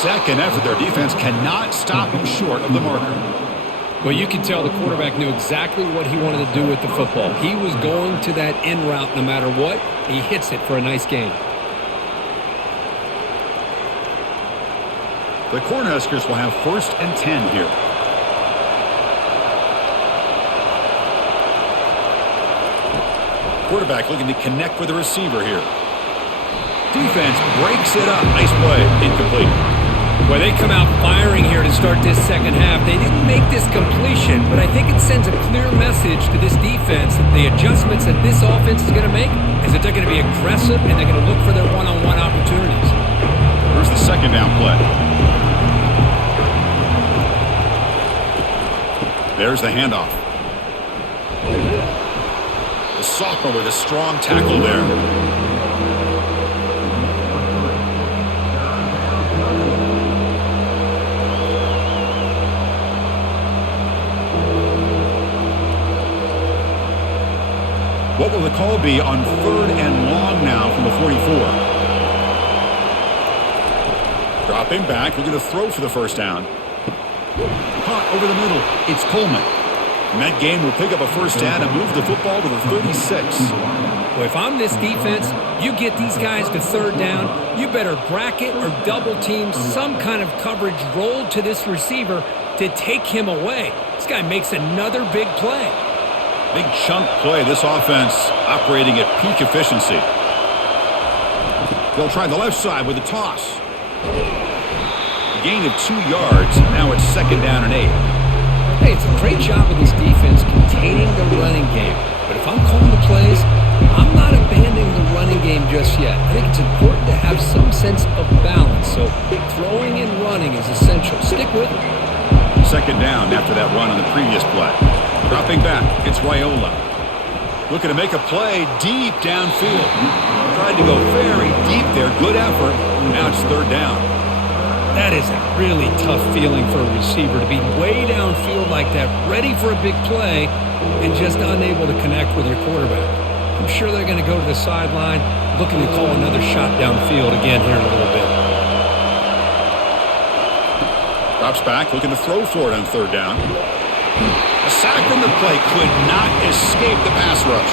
Second effort, their defense cannot stop him short of the marker. Well, you can tell the quarterback knew exactly what he wanted to do with the football. He was going to that in route no matter what. He hits it for a nice gain. The Cornhuskers will have 1st and 10 here. Quarterback looking to connect with the receiver here. Defense breaks it up. Nice play. Incomplete. Well, they come out firing here to start this second half. They didn't make this completion, but I think it sends a clear message to this defense that the adjustments that this offense is going to make is that they're going to be aggressive and they're going to look for their one-on-one opportunities. Here's the second down play. There's the handoff. The sophomore with a strong tackle there. What will the call be on 3rd and long now from the 44? Dropping back, looking to throw for the first down. Caught over the middle. It's Coleman. And that game will pick up a first down and move the football to the 36. Well, if I'm this defense, you get these guys to 3rd down, you better bracket or double team some kind of coverage rolled to this receiver to take him away. This guy makes another big play. Big chunk play. This offense operating at peak efficiency. They'll try the left side with a toss. A gain of 2 yards. Now it's 2nd down and 8. Hey, it's a great job of this defense containing the running game. But if I'm calling the plays, I'm not abandoning the running game just yet. I think it's important to have some sense of balance. So throwing and running is essential. Stick with it. 2nd down after that run on the previous play. Dropping back, it's Raiola. Looking to make a play deep downfield. Tried to go very deep there. Good effort. Now it's 3rd down. That is a really tough feeling for a receiver to be way downfield like that, ready for a big play, and just unable to connect with your quarterback. I'm sure they're going to go to the sideline, looking to call another shot downfield again here in a little bit. Drops back, looking to throw for it on 3rd down. A sack from the play could not escape the pass rush.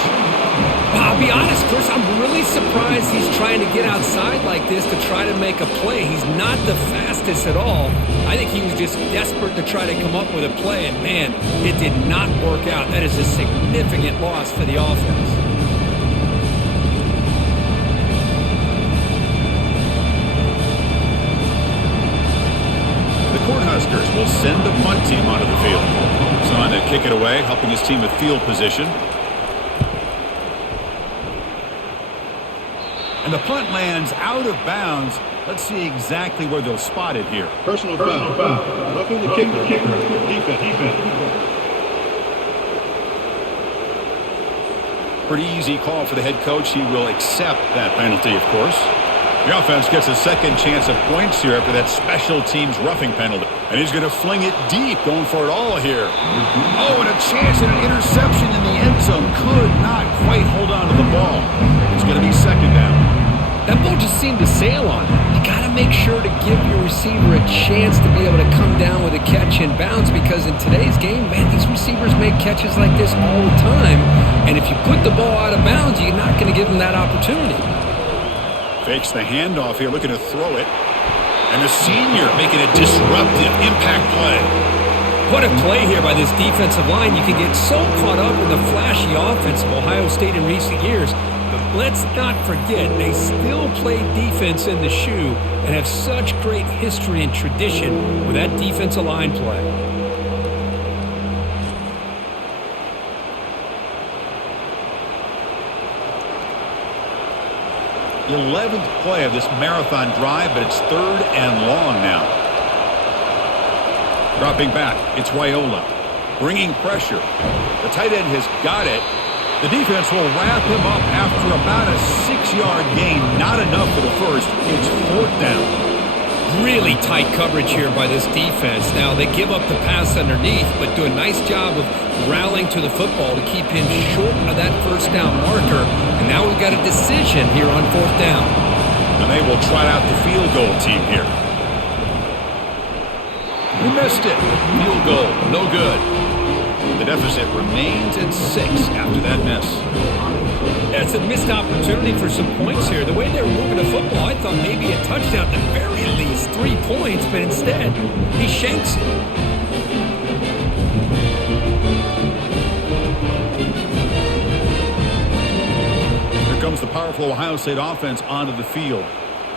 I'll be honest, Chris, I'm really surprised he's trying to get outside like this to try to make a play. He's not the fastest at all. I think he was just desperate to try to come up with a play, and man, it did not work out. That is a significant loss for the offense. The Cornhuskers will send the punt team onto the field. He's on to kick it away, helping his team with field position. And the punt lands out of bounds. Let's see exactly where they'll spot it here. Personal foul. Roughing the kicker. Defense. Pretty easy call for the head coach. He will accept that penalty, of course. The offense gets a second chance at points here after that special teams roughing penalty. And he's going to fling it deep, going for it all here. Oh, and a chance at an interception in the end zone. Could not quite hold on to the ball. It's going to be 2nd down. That ball just seemed to sail on it. You got to make sure to give your receiver a chance to be able to come down with a catch and bounce, because in today's game, man, these receivers make catches like this all the time. And if you put the ball out of bounds, you're not going to give them that opportunity. Fakes the handoff here, looking to throw it. And the senior making a disruptive impact play. What a play here by this defensive line. You can get so caught up in the flashy offense of Ohio State in recent years. But let's not forget, they still play defense in the shoe and have such great history and tradition with that defensive line play. The 11th play of this marathon drive, but it's 3rd and long now. Dropping back, it's Raiola. Bringing pressure. The tight end has got it, The defense will wrap him up after about a 6-yard gain. Not enough for the first. It's 4th down. Really tight coverage here by this defense. Now, they give up the pass underneath, but do a nice job of rallying to the football to keep him short of that first down marker. And now we've got a decision here on 4th down. And they will trot out the field goal team here. He missed it. Field goal, no good. The deficit remains at 6 after that miss. That's a missed opportunity for some points here. The way they were moving the football, I thought maybe a touchdown, at the very least 3 points, but instead, he shanks it. Here comes the powerful Ohio State offense onto the field.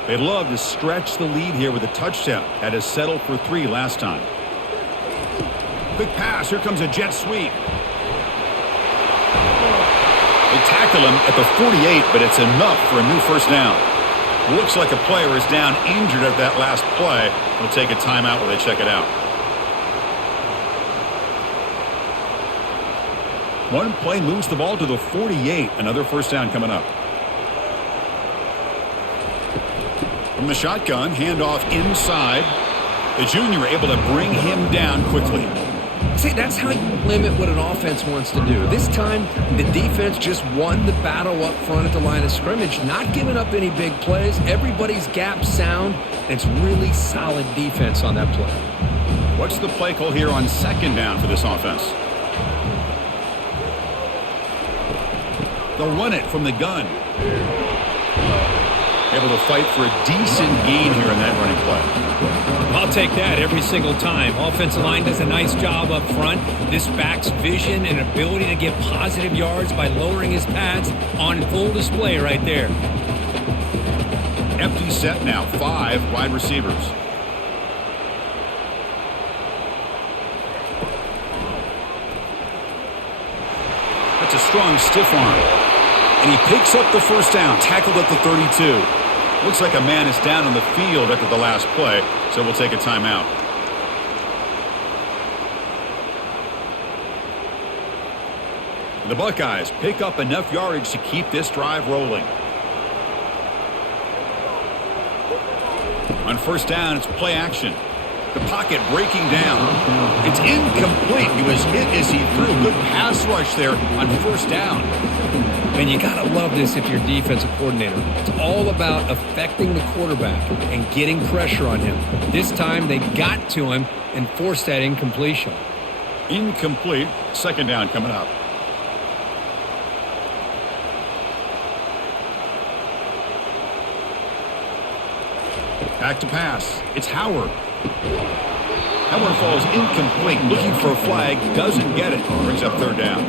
They'd love to stretch the lead here with a touchdown. Had to settle for 3 last time. Quick pass. Here comes a jet sweep. They tackle him at the 48, but it's enough for a new first down. Looks like a player is down injured at that last play. We'll take a timeout while they check it out. One play moves the ball to the 48. Another first down coming up. From the shotgun, handoff inside. The junior able to bring him down quickly. See, that's how you limit what an offense wants to do. This time, the defense just won the battle up front at the line of scrimmage, not giving up any big plays. Everybody's gap sound. It's really solid defense on that play. What's the play call here on 2nd down for this offense? They'll run it from the gun. Able to fight for a decent gain here in that running play. I'll take that every single time. Offensive line does a nice job up front. This back's vision and ability to get positive yards by lowering his pads on full display right there. Empty set now. 5 wide receivers. That's a strong stiff arm. And he picks up the first down. Tackled at the 32. Looks like a man is down on the field after the last play, so we'll take a timeout. The Buckeyes pick up enough yardage to keep this drive rolling. On first down, it's play action. The pocket breaking down. It's incomplete. He was hit as he threw. Good pass rush there on first down. And you got to love this if you're a defensive coordinator. It's all about affecting the quarterback and getting pressure on him. This time they got to him and forced that incompletion. Incomplete. 2nd down coming up. Back to pass. It's Howard. That one falls incomplete. Looking for a flag. Doesn't get it. Brings up 3rd down.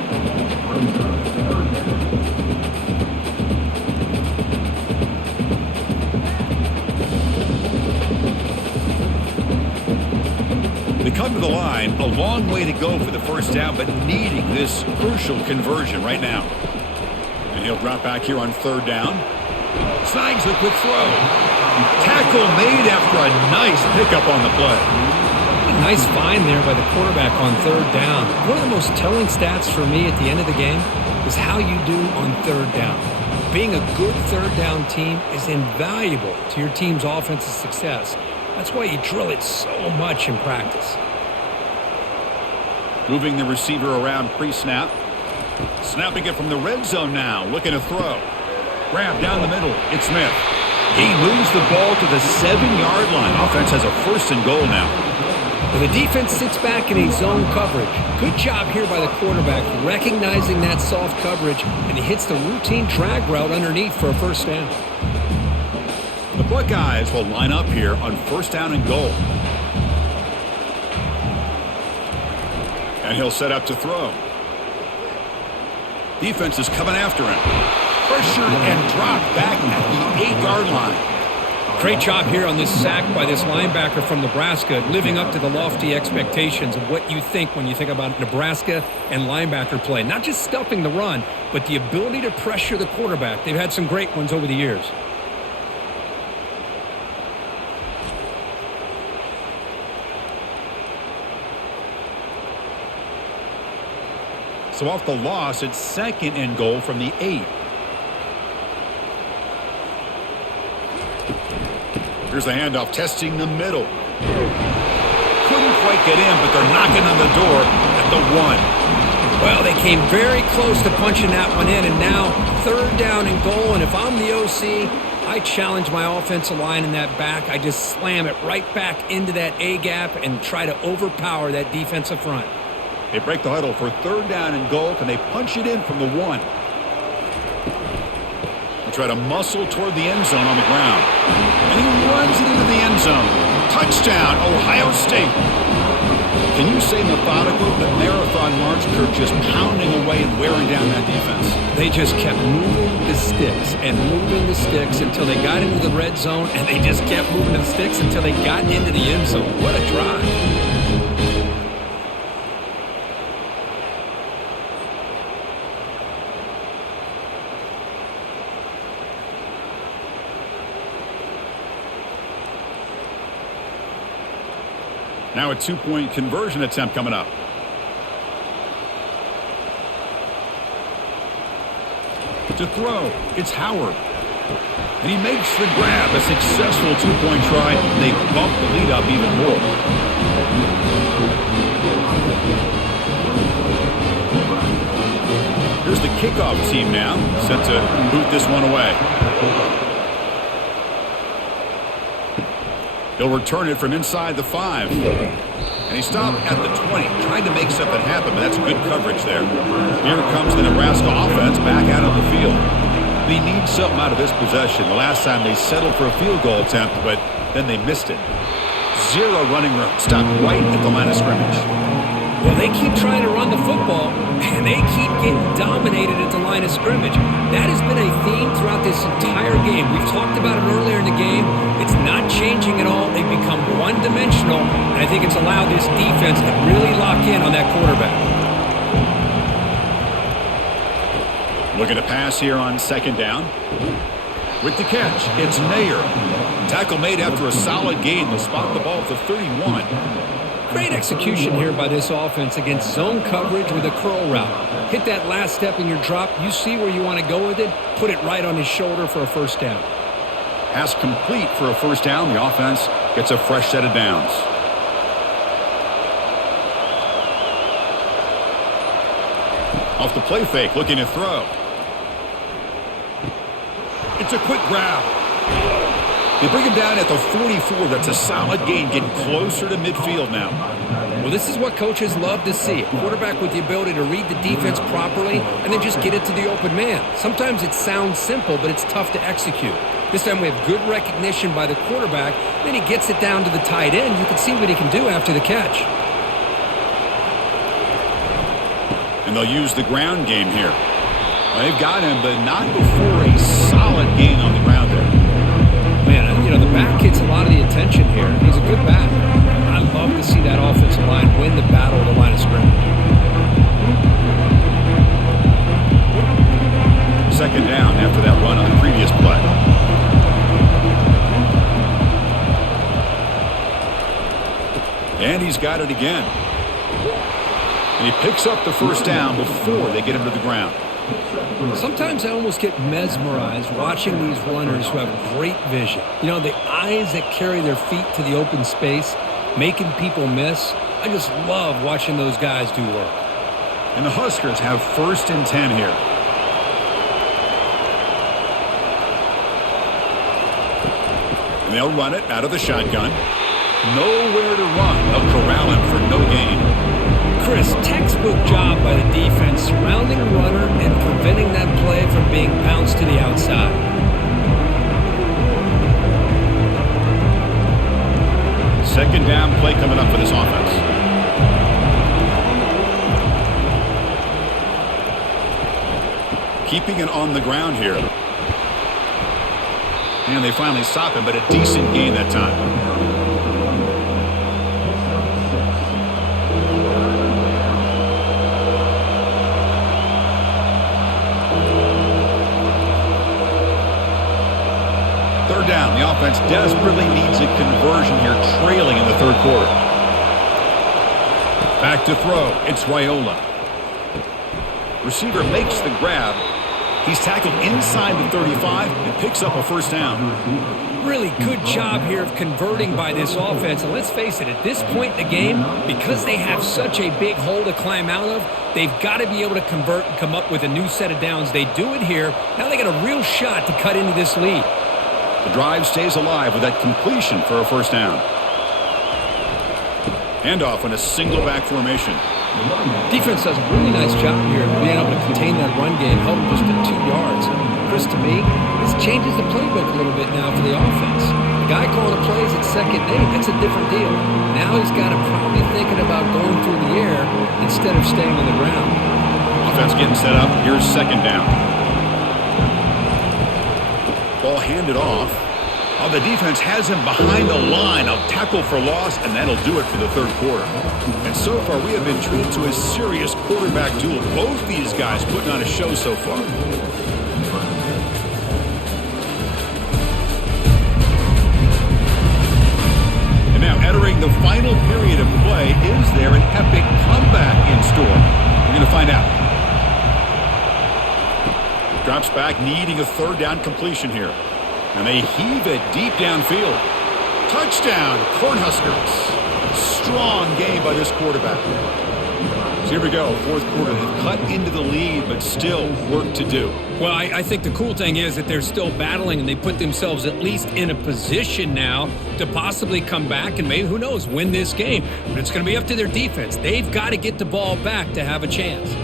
They come to the line, a long way to go for the first down, but needing this crucial conversion right now. And he'll drop back here on 3rd down. Snags the quick throw. Tackle made after a nice pickup on the play. A nice find there by the quarterback on 3rd down. One of the most telling stats for me at the end of the game is how you do on 3rd down. Being a good 3rd down team is invaluable to your team's offensive success. That's why you drill it so much in practice. Moving the receiver around pre-snap. Snapping it from the red zone now. Looking to throw. Grab down the middle. It's Smith. He moves the ball to the 7-yard line. Offense has a 1st and goal now. Well, the defense sits back in a zone coverage. Good job here by the quarterback, recognizing that soft coverage, and he hits the routine drag route underneath for a first down. The Buckeyes will line up here on 1st down and goal. And he'll set up to throw. Defense is coming after him. Pressured and dropped back at the 8-yard line. Great job here on this sack by this linebacker from Nebraska, living up to the lofty expectations of what you think when you think about Nebraska and linebacker play. Not just stuffing the run, but the ability to pressure the quarterback. They've had some great ones over the years. So off the loss, it's 2nd and goal from the 8. Here's the handoff, testing the middle. Couldn't quite get in, but they're knocking on the door at the 1. Well, they came very close to punching that one in, and now 3rd down and goal. And if I'm the OC, I challenge my offensive line in that back. I just slam it right back into that A gap and try to overpower that defensive front. They break the huddle for 3rd down and goal. Can they punch it in from the 1? They'll try to muscle toward the end zone on the ground. And he runs it into the end zone. Touchdown, Ohio State. Can you say methodical? The marathon march, Kirk, just pounding away and wearing down that defense. They just kept moving the sticks and moving the sticks until they got into the red zone, and they just kept moving the sticks until they got into the end zone. What a drive. Now a 2-point conversion attempt coming up. To throw, it's Howard. And he makes the grab, a successful 2-point try. They bump the lead up even more. Here's the kickoff team now, set to boot this one away. He'll return it from inside the 5. And he stopped at the 20. Tried to make something happen, but that's good coverage there. Here comes the Nebraska offense back out on the field. They need something out of this possession. The last time they settled for a field goal attempt, but then they missed it. 0 running room. Stopped right at the line of scrimmage. Well, they keep trying to run the football, and they keep getting dominated at the line of scrimmage. That has been a theme throughout this entire game. We've talked about it earlier in the game. It's not changing at all. They've become one-dimensional, and I think it's allowed this defense to really lock in on that quarterback. Looking to pass here on 2nd down. With the catch, it's Mayer. Tackle made after a solid gain. They'll spot the ball at the 31. Great execution here by this offense against zone coverage with a curl route. Hit that last step in your drop. You see where you want to go with it. Put it right on his shoulder for a 1st down. Pass complete for a 1st down. The offense gets a fresh set of downs. Off the play fake, looking to throw. It's a quick grab. They bring him down at the 44. That's a solid gain, getting closer to midfield now. Well, this is what coaches love to see. A quarterback with the ability to read the defense properly and then just get it to the open man. Sometimes it sounds simple, but it's tough to execute. This time we have good recognition by the quarterback. Then he gets it down to the tight end. You can see what he can do after the catch. And they'll use the ground game here. Well, they've got him, but not before a solid gain on the ground there. Man, you know, the back gets a lot of the attention here. He's a good back. I love to see that offensive line win the battle at the line of scrimmage. 2nd down after that run on the previous play. And he's got it again. And he picks up the 1st down before they get him to the ground. Sometimes I almost get mesmerized watching these runners who have great vision. You know, the eyes that carry their feet to the open space, making people miss. I just love watching those guys do work. And the Huskers have 1st and 10 here. And they'll run it out of the shotgun. Nowhere to run. They'll corral him for no gain. Chris, textbook job by the defense surrounding the runner and preventing that play from being bounced to the outside. Second down play coming up for this offense. Keeping it on the ground here. And they finally stop him, but a decent gain that time. Third down. The offense desperately needs a conversion here, trailing in the 3rd quarter. Back to throw. It's Raiola. Receiver makes the grab. He's tackled inside the 35 and picks up a first down. Really good job here of converting by this offense. And let's face it, at this point in the game, because they have such a big hole to climb out of, they've got to be able to convert and come up with a new set of downs. They do it here. Now they got a real shot to cut into this lead. The drive stays alive with that completion for a first down. Handoff in a single back formation. Defense does a really nice job here of being able to contain that run game, held them just to 2 yards. Chris, to me, this changes the playbook a little bit now for the offense. The guy calling the plays at second and 8, that's a different deal. Now he's got to probably thinking about going through the air instead of staying on the ground. Offense getting set up. Here's second down. Ball handed off. Oh, the defense has him behind the line. A tackle for loss, and that'll do it for the third quarter. And so far, we have been treated to a serious quarterback duel. Both these guys putting on a show so far. And now entering the final period of play, is there an epic comeback in store? We're going to find out. Drops back, needing a third down completion here. And they heave it deep downfield. Touchdown, Cornhuskers. Strong game by this quarterback. So here we go, fourth quarter. They've cut into the lead, but still work to do. Well, I think the cool thing is that they're still battling, and they put themselves at least in a position now to possibly come back and maybe, who knows, win this game. But it's going to be up to their defense. They've got to get the ball back to have a chance.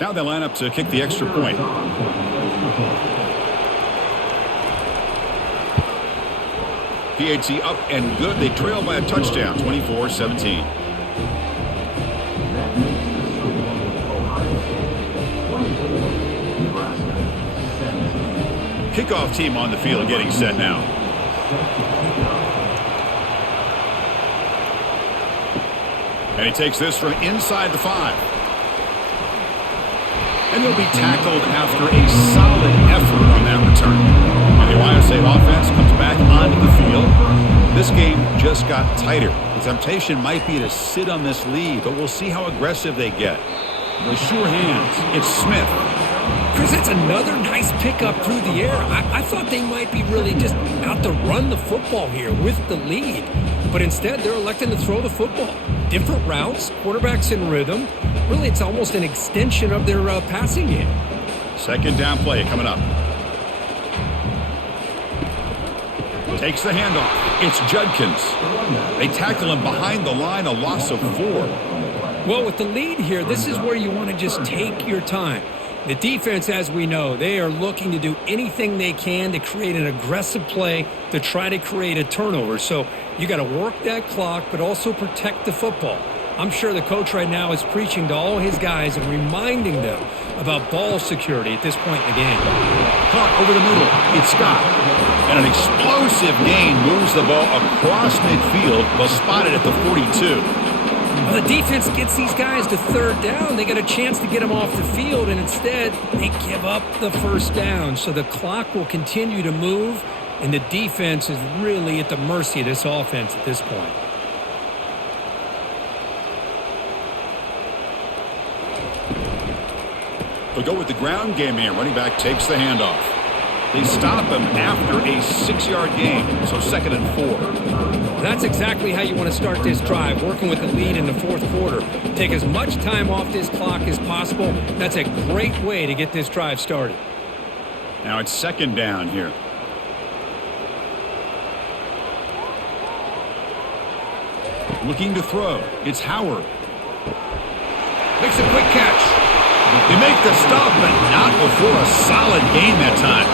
Now they line up to kick the extra point. PHC up and good. They trail by a touchdown, 24-17. Kickoff team on the field getting set now. And he takes this from inside the 5. And he'll be tackled after a solid effort on that return. And the Ohio State offense comes back onto the field. This game just got tighter. The temptation might be to sit on this lead, but we'll see how aggressive they get. The sure hands. It's Smith. Chris, that's another nice pickup through the air. I thought they might be really just out to run the football here with the lead. But instead, they're electing to throw the football. Different routes, quarterbacks in rhythm. Really, it's almost an extension of their passing game. Second down play coming up. Takes the handoff. It's Judkins. They tackle him behind the line, a loss of 4. Well, with the lead here, this is where you want to just take your time. The defense, as we know, they are looking to do anything they can to create an aggressive play to try to create a turnover. So you got to work that clock, but also protect the football. I'm sure the coach right now is preaching to all his guys and reminding them about ball security at this point in the game. Caught over the middle. It's Scott. And an explosive gain moves the ball across midfield, but spotted at the 42. Well, the defense gets these guys to third down. They got a chance to get them off the field, and instead they give up the first down. So the clock will continue to move, and the defense is really at the mercy of this offense at this point. They'll go with the ground game here. Running back takes the handoff. They stop him after a 6-yard gain, so 2nd and 4. That's exactly how you want to start this drive, working with the lead in the fourth quarter. Take as much time off this clock as possible. That's a great way to get this drive started. Now it's 2nd down here. Looking to throw. It's Howard. Makes a quick catch. They make the stop, but not before a solid gain that time.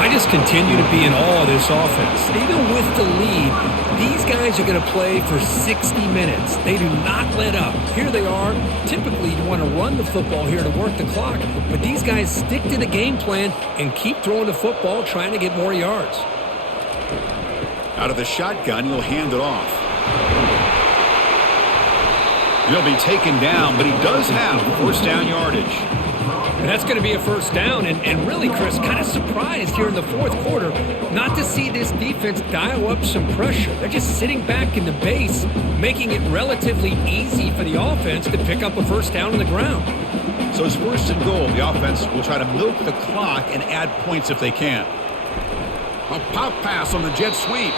I just continue to be in awe of this offense. Even with the lead, these guys are going to play for 60 minutes. They do not let up. Here they are. Typically, you want to run the football here to work the clock, but these guys stick to the game plan and keep throwing the football, trying to get more yards. Out of the shotgun, he'll hand it off. He'll be taken down, but he does have first down yardage. And that's going to be a first down. And really, Chris, kind of surprised here in the fourth quarter not to see this defense dial up some pressure. They're just sitting back in the base, making it relatively easy for the offense to pick up a first down on the ground. So it's first and goal. The offense will try to milk the clock and add points if they can. A pop pass on the jet sweep.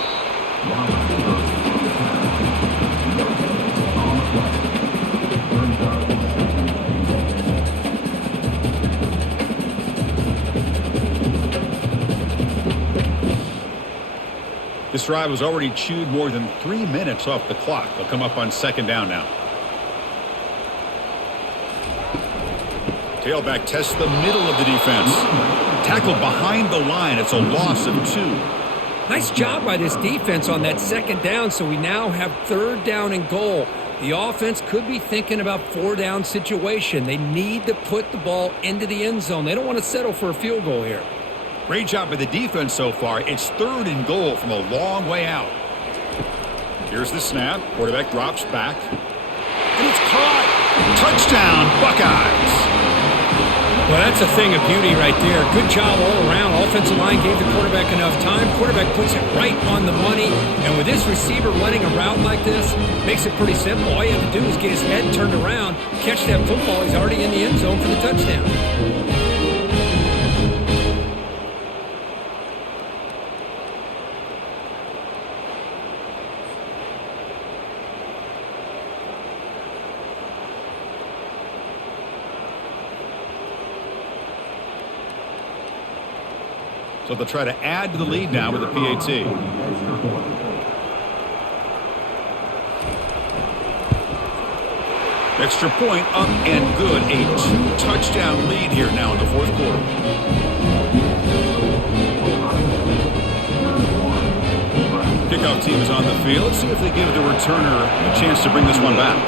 This drive has already chewed more than 3 minutes off the clock. They'll come up on second down now. Tailback tests the middle of the defense. Tackled behind the line. It's a loss of 2. Nice job by this defense on that second down, so we now have third down and goal. The offense could be thinking about 4-down situation. They need to put the ball into the end zone. They don't want to settle for a field goal here. Great job by the defense so far. It's third and goal from a long way out. Here's the snap. Quarterback drops back. And it's caught. Touchdown, Buckeyes. Well, that's a thing of beauty right there. Good job all around. Offensive line gave the quarterback enough time. Quarterback puts it right on the money. And with this receiver running a route like this, makes it pretty simple. All you have to do is get his head turned around, catch that football. He's already in the end zone for the touchdown. So they'll try to add to the lead now with a PAT. Extra point up and good. A 2-touchdown lead here now in the fourth quarter. Kickoff team is on the field. Let's see if they give the returner a chance to bring this one back.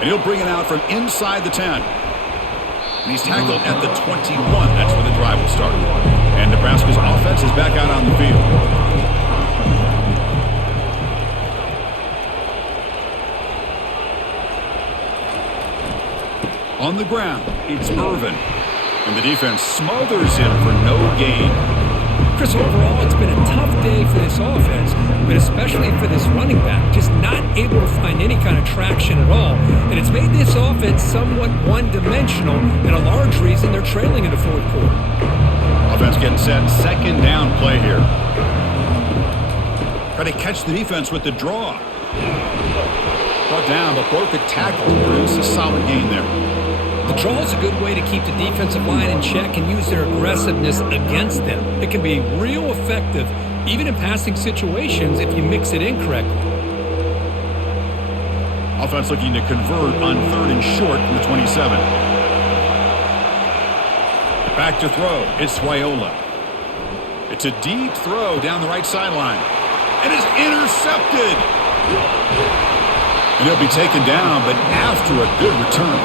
And he'll bring it out from inside the 10. And he's tackled at the 21. That's where the drive will start. And Nebraska's offense is back out on the field. On the ground, it's Irvin. And the defense smothers him for no gain. Chris, overall, it's been a tough day for this offense, but especially for this running back, just not able to find any kind of traction at all. And it's made this offense somewhat one-dimensional, and a large reason they're trailing in the fourth quarter. Offense getting set. Second down play here. Try to catch the defense with the draw. Brought down, but broke the tackle. Produce a solid gain there. The draw is a good way to keep the defensive line in check and use their aggressiveness against them. It can be real effective, even in passing situations, if you mix it incorrectly. Offense looking to convert on third and short from the 27. Back to throw. It's Raiola. It's a deep throw down the right sideline. And it's intercepted. And he'll be taken down, but after a good return.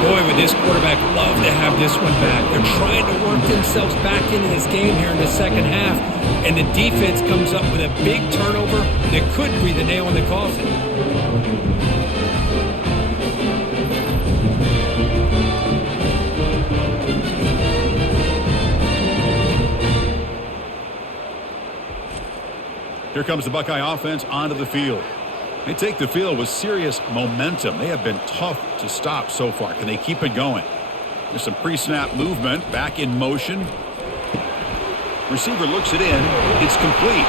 Boy, would this quarterback love to have this one back. They're trying to work themselves back into this game here in the second half, and the defense comes up with a big turnover that could be the nail in the coffin. Here comes the Buckeye offense onto the field. They take the field with serious momentum. They have been tough to stop so far. Can they keep it going? There's some pre-snap movement. Back in motion. Receiver looks it in. It's complete.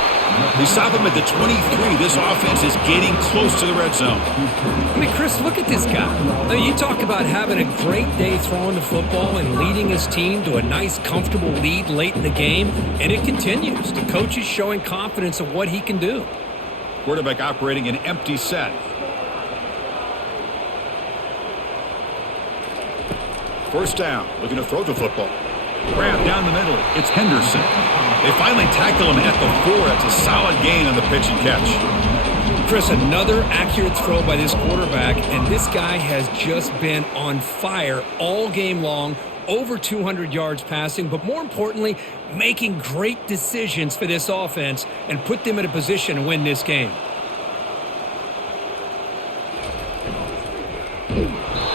They stop him at the 23. This offense is getting close to the red zone. I mean, Chris, look at this guy. Now, you talk about having a great day throwing the football and leading his team to a nice, comfortable lead late in the game, and it continues. The coach is showing confidence of what he can do. Quarterback operating an empty set. First down, looking to throw the football. Grab down the middle. It's Henderson. They finally tackle him at the 4. That's a solid gain on the pitch and catch. Chris, another accurate throw by this quarterback, and this guy has just been on fire all game long. Over 200 yards passing, but more importantly, making great decisions for this offense and put them in a position to win this game.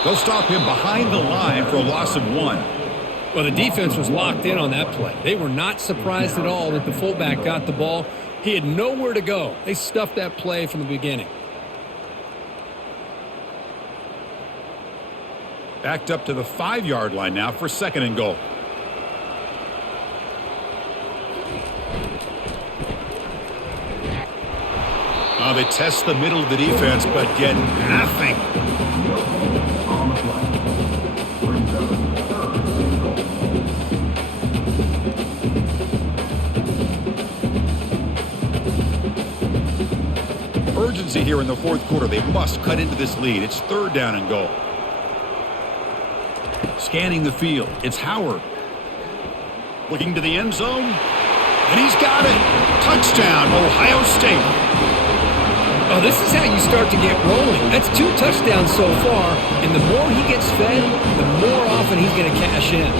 They'll stop him behind the line for a loss of 1. Well, the defense was locked in on that play. They were not surprised at all that the fullback got the ball. He had nowhere to go. They stuffed that play from the beginning. Backed up to the 5-yard line now for 2nd and goal. They test the middle of the defense, but get nothing. Urgency here in the 4th quarter. They must cut into this lead. It's 3rd down and goal. Scanning the field. It's Howard. Looking to the end zone. And he's got it. Touchdown, Ohio State. Oh, this is how you start to get rolling. That's 2 touchdowns so far, and the more he gets fed, the more often he's going to cash in.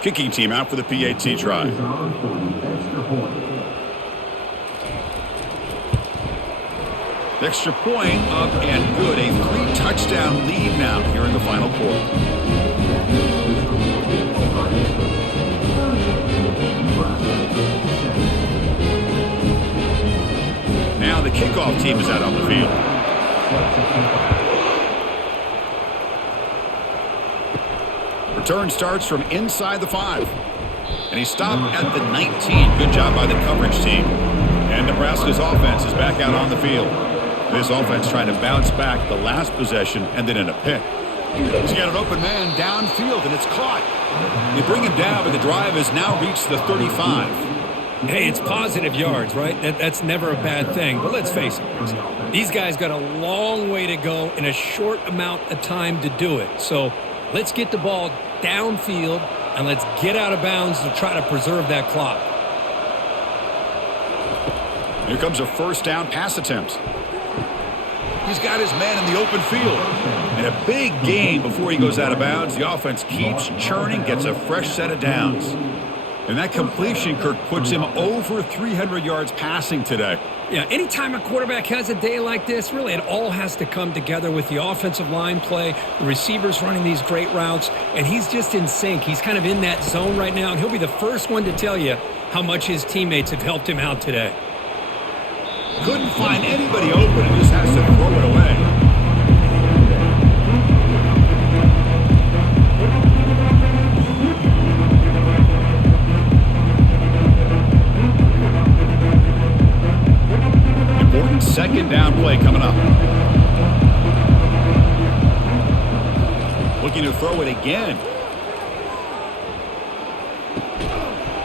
Kicking team out for the PAT try. Extra point up and good. A 3-touchdown lead now here in the final quarter. Now the kickoff team is out on the field. Return starts from inside the 5. And he stopped at the 19. Good job by the coverage team. And Nebraska's offense is back out on the field. This offense trying to bounce back the last possession and then in a pick. He's got an open man downfield, and it's caught. They bring him down, but the drive has now reached the 35. Hey, it's positive yards, right? That's never a bad thing. But let's face it, these guys got a long way to go in a short amount of time to do it. So let's get the ball downfield, and let's get out of bounds to try to preserve that clock. Here comes a 1st down pass attempt. He's got his man in the open field. And a big gain before he goes out of bounds. The offense keeps churning, gets a fresh set of downs. And that completion, Kirk, puts him over 300 yards passing today. Yeah, anytime a quarterback has a day like this, really it all has to come together with the offensive line play, the receivers running these great routes, and he's just in sync. He's kind of in that zone right now, and he'll be the first one to tell you how much his teammates have helped him out today. Couldn't find anybody open and just has to throw it away. Important 2nd down play coming up. Looking to throw it again.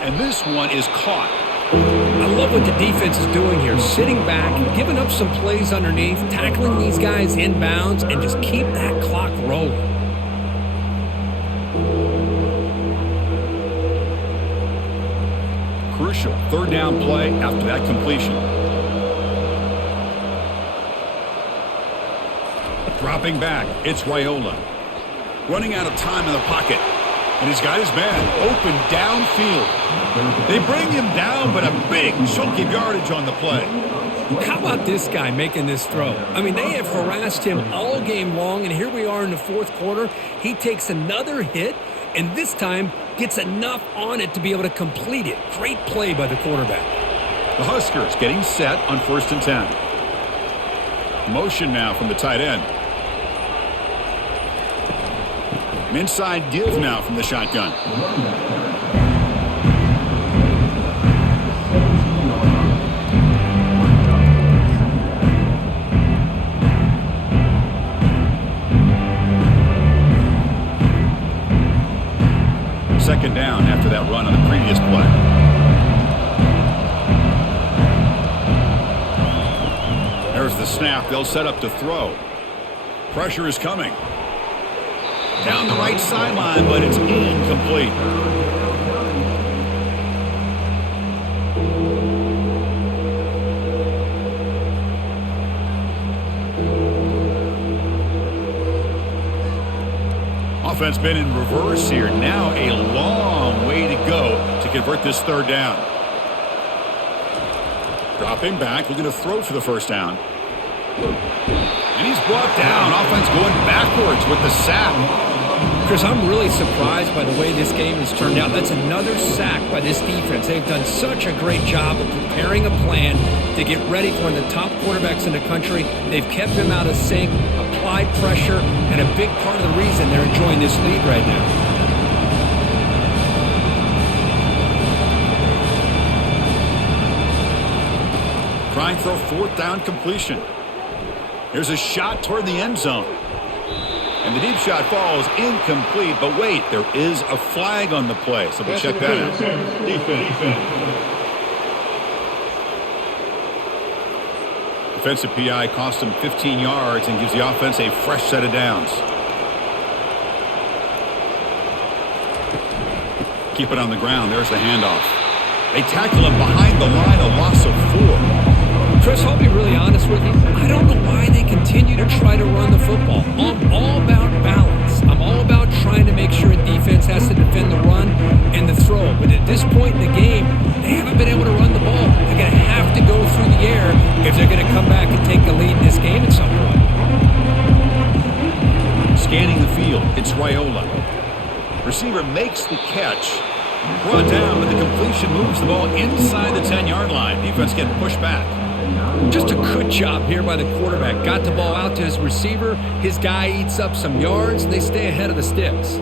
And this one is caught. I love what the defense is doing here, sitting back, giving up some plays underneath, tackling these guys in bounds, and just keep that clock rolling. Crucial 3rd down play after that completion. Dropping back, it's Raiola. Running out of time in the pocket. And he's got his man open downfield. They bring him down, but a big chunk of yardage on the play. How about this guy making this throw? I mean, they have harassed him all game long, and here we are in the 4th quarter. He takes another hit, and this time gets enough on it to be able to complete it. Great play by the quarterback. The Huskers getting set on 1st and 10. Motion now from the tight end. An inside give now from the shotgun. Second down after that run on the previous play. There's the snap. They'll set up to throw. Pressure is coming. Down the right sideline, but it's incomplete. Offense been in reverse here. Now a long way to go to convert this third down. Dropping back, looking to throw for the first down. And he's brought down. Offense going backwards with the sack. Chris, I'm really surprised by the way this game has turned out. That's another sack by this defense. They've done such a great job of preparing a plan to get ready for one of the top quarterbacks in the country. They've kept him out of sync, applied pressure, and a big part of the reason they're enjoying this lead right now. Trying for a fourth down completion. Here's a shot toward the end zone. And the deep shot falls incomplete. But wait, there is a flag on the play. So we'll check that out. Defensive PI cost him 15 yards and gives the offense a fresh set of downs. Keep it on the ground. There's the handoff. They tackle him behind the line, a loss of 4. Chris, I'll be really honest with you. I don't know why they continue to try to run the football. I'm all about balance. I'm all about trying to make sure a defense has to defend the run and the throw. But at this point in the game, they haven't been able to run the ball. They're going to have to go through the air if they're going to come back and take the lead in this game at some point. Scanning the field, it's Raiola. Receiver makes the catch. Brought down, but the completion moves the ball inside the 10-yard line. Defense getting pushed back. Just a good job here by the quarterback. Got the ball out to his receiver. His guy eats up some yards, and they stay ahead of the sticks.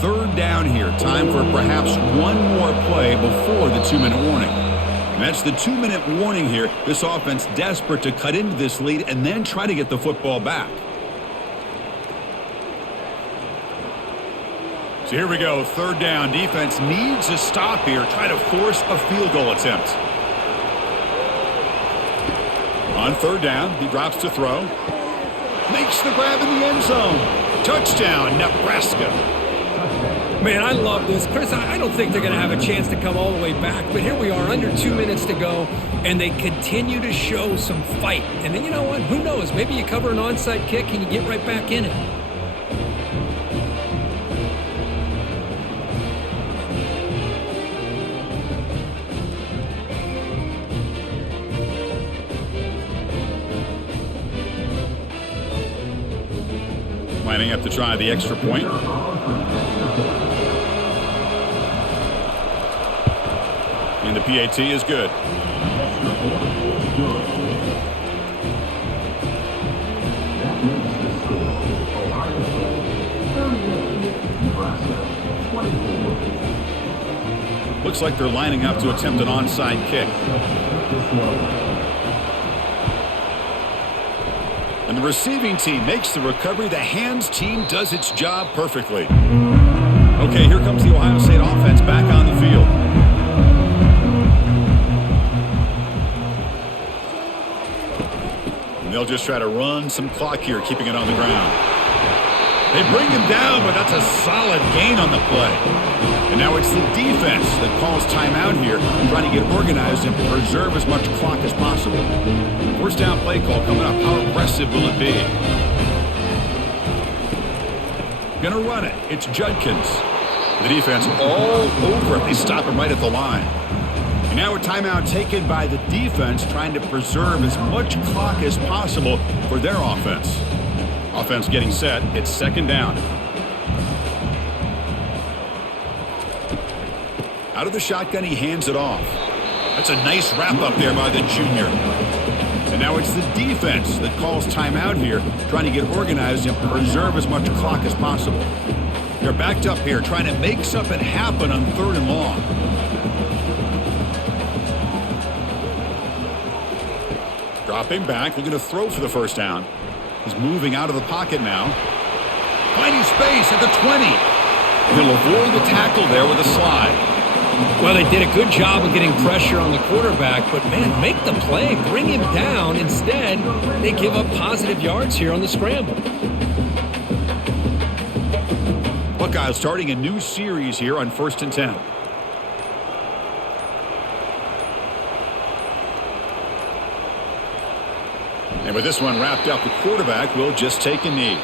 Third down here. Time for perhaps one more play before the 2-minute warning. And that's the 2-minute warning here. This offense desperate to cut into this lead and then try to get the football back. So here we go. Third down. Defense needs a stop here. Try to force a field goal attempt. On third down, he drops to throw. Makes the grab in the end zone. Touchdown, Nebraska. Man, I love this. Chris, I don't think they're going to have a chance to come all the way back, but here we are, under 2 minutes to go, and they continue to show some fight. And then, you know what? Who knows? Maybe you cover an onside kick and you get right back in it. Lining up to try the extra point. And the PAT is good. Looks like they're lining up to attempt an onside kick. And the receiving team makes the recovery. The hands team does its job perfectly. Okay, here comes the Ohio State offense back on the field. And they'll just try to run some clock here, keeping it on the ground. They bring him down, but that's a solid gain on the play. And now it's the defense that calls timeout here, trying to get organized and preserve as much clock as possible. First down play call coming up. How aggressive will it be? Gonna run it. It's Judkins. The defense all over it. They stop him right at the line. And now a timeout taken by the defense, trying to preserve as much clock as possible for their offense. Offense getting set. It's second down. Out of the shotgun, he hands it off. That's a nice wrap up there by the junior. And now it's the defense that calls timeout here, trying to get organized and preserve as much clock as possible. They're backed up here, trying to make something happen on third and long. Dropping back, looking to throw for the first down. He's moving out of the pocket now. Finding space at the 20. He'll avoid the tackle there with a slide. Well, they did a good job of getting pressure on the quarterback, but, man, make the play. Bring him down. Instead, they give up positive yards here on the scramble. Buckeyes starting a new series here on 1st and 10. And with this one wrapped up, the quarterback will just take a knee.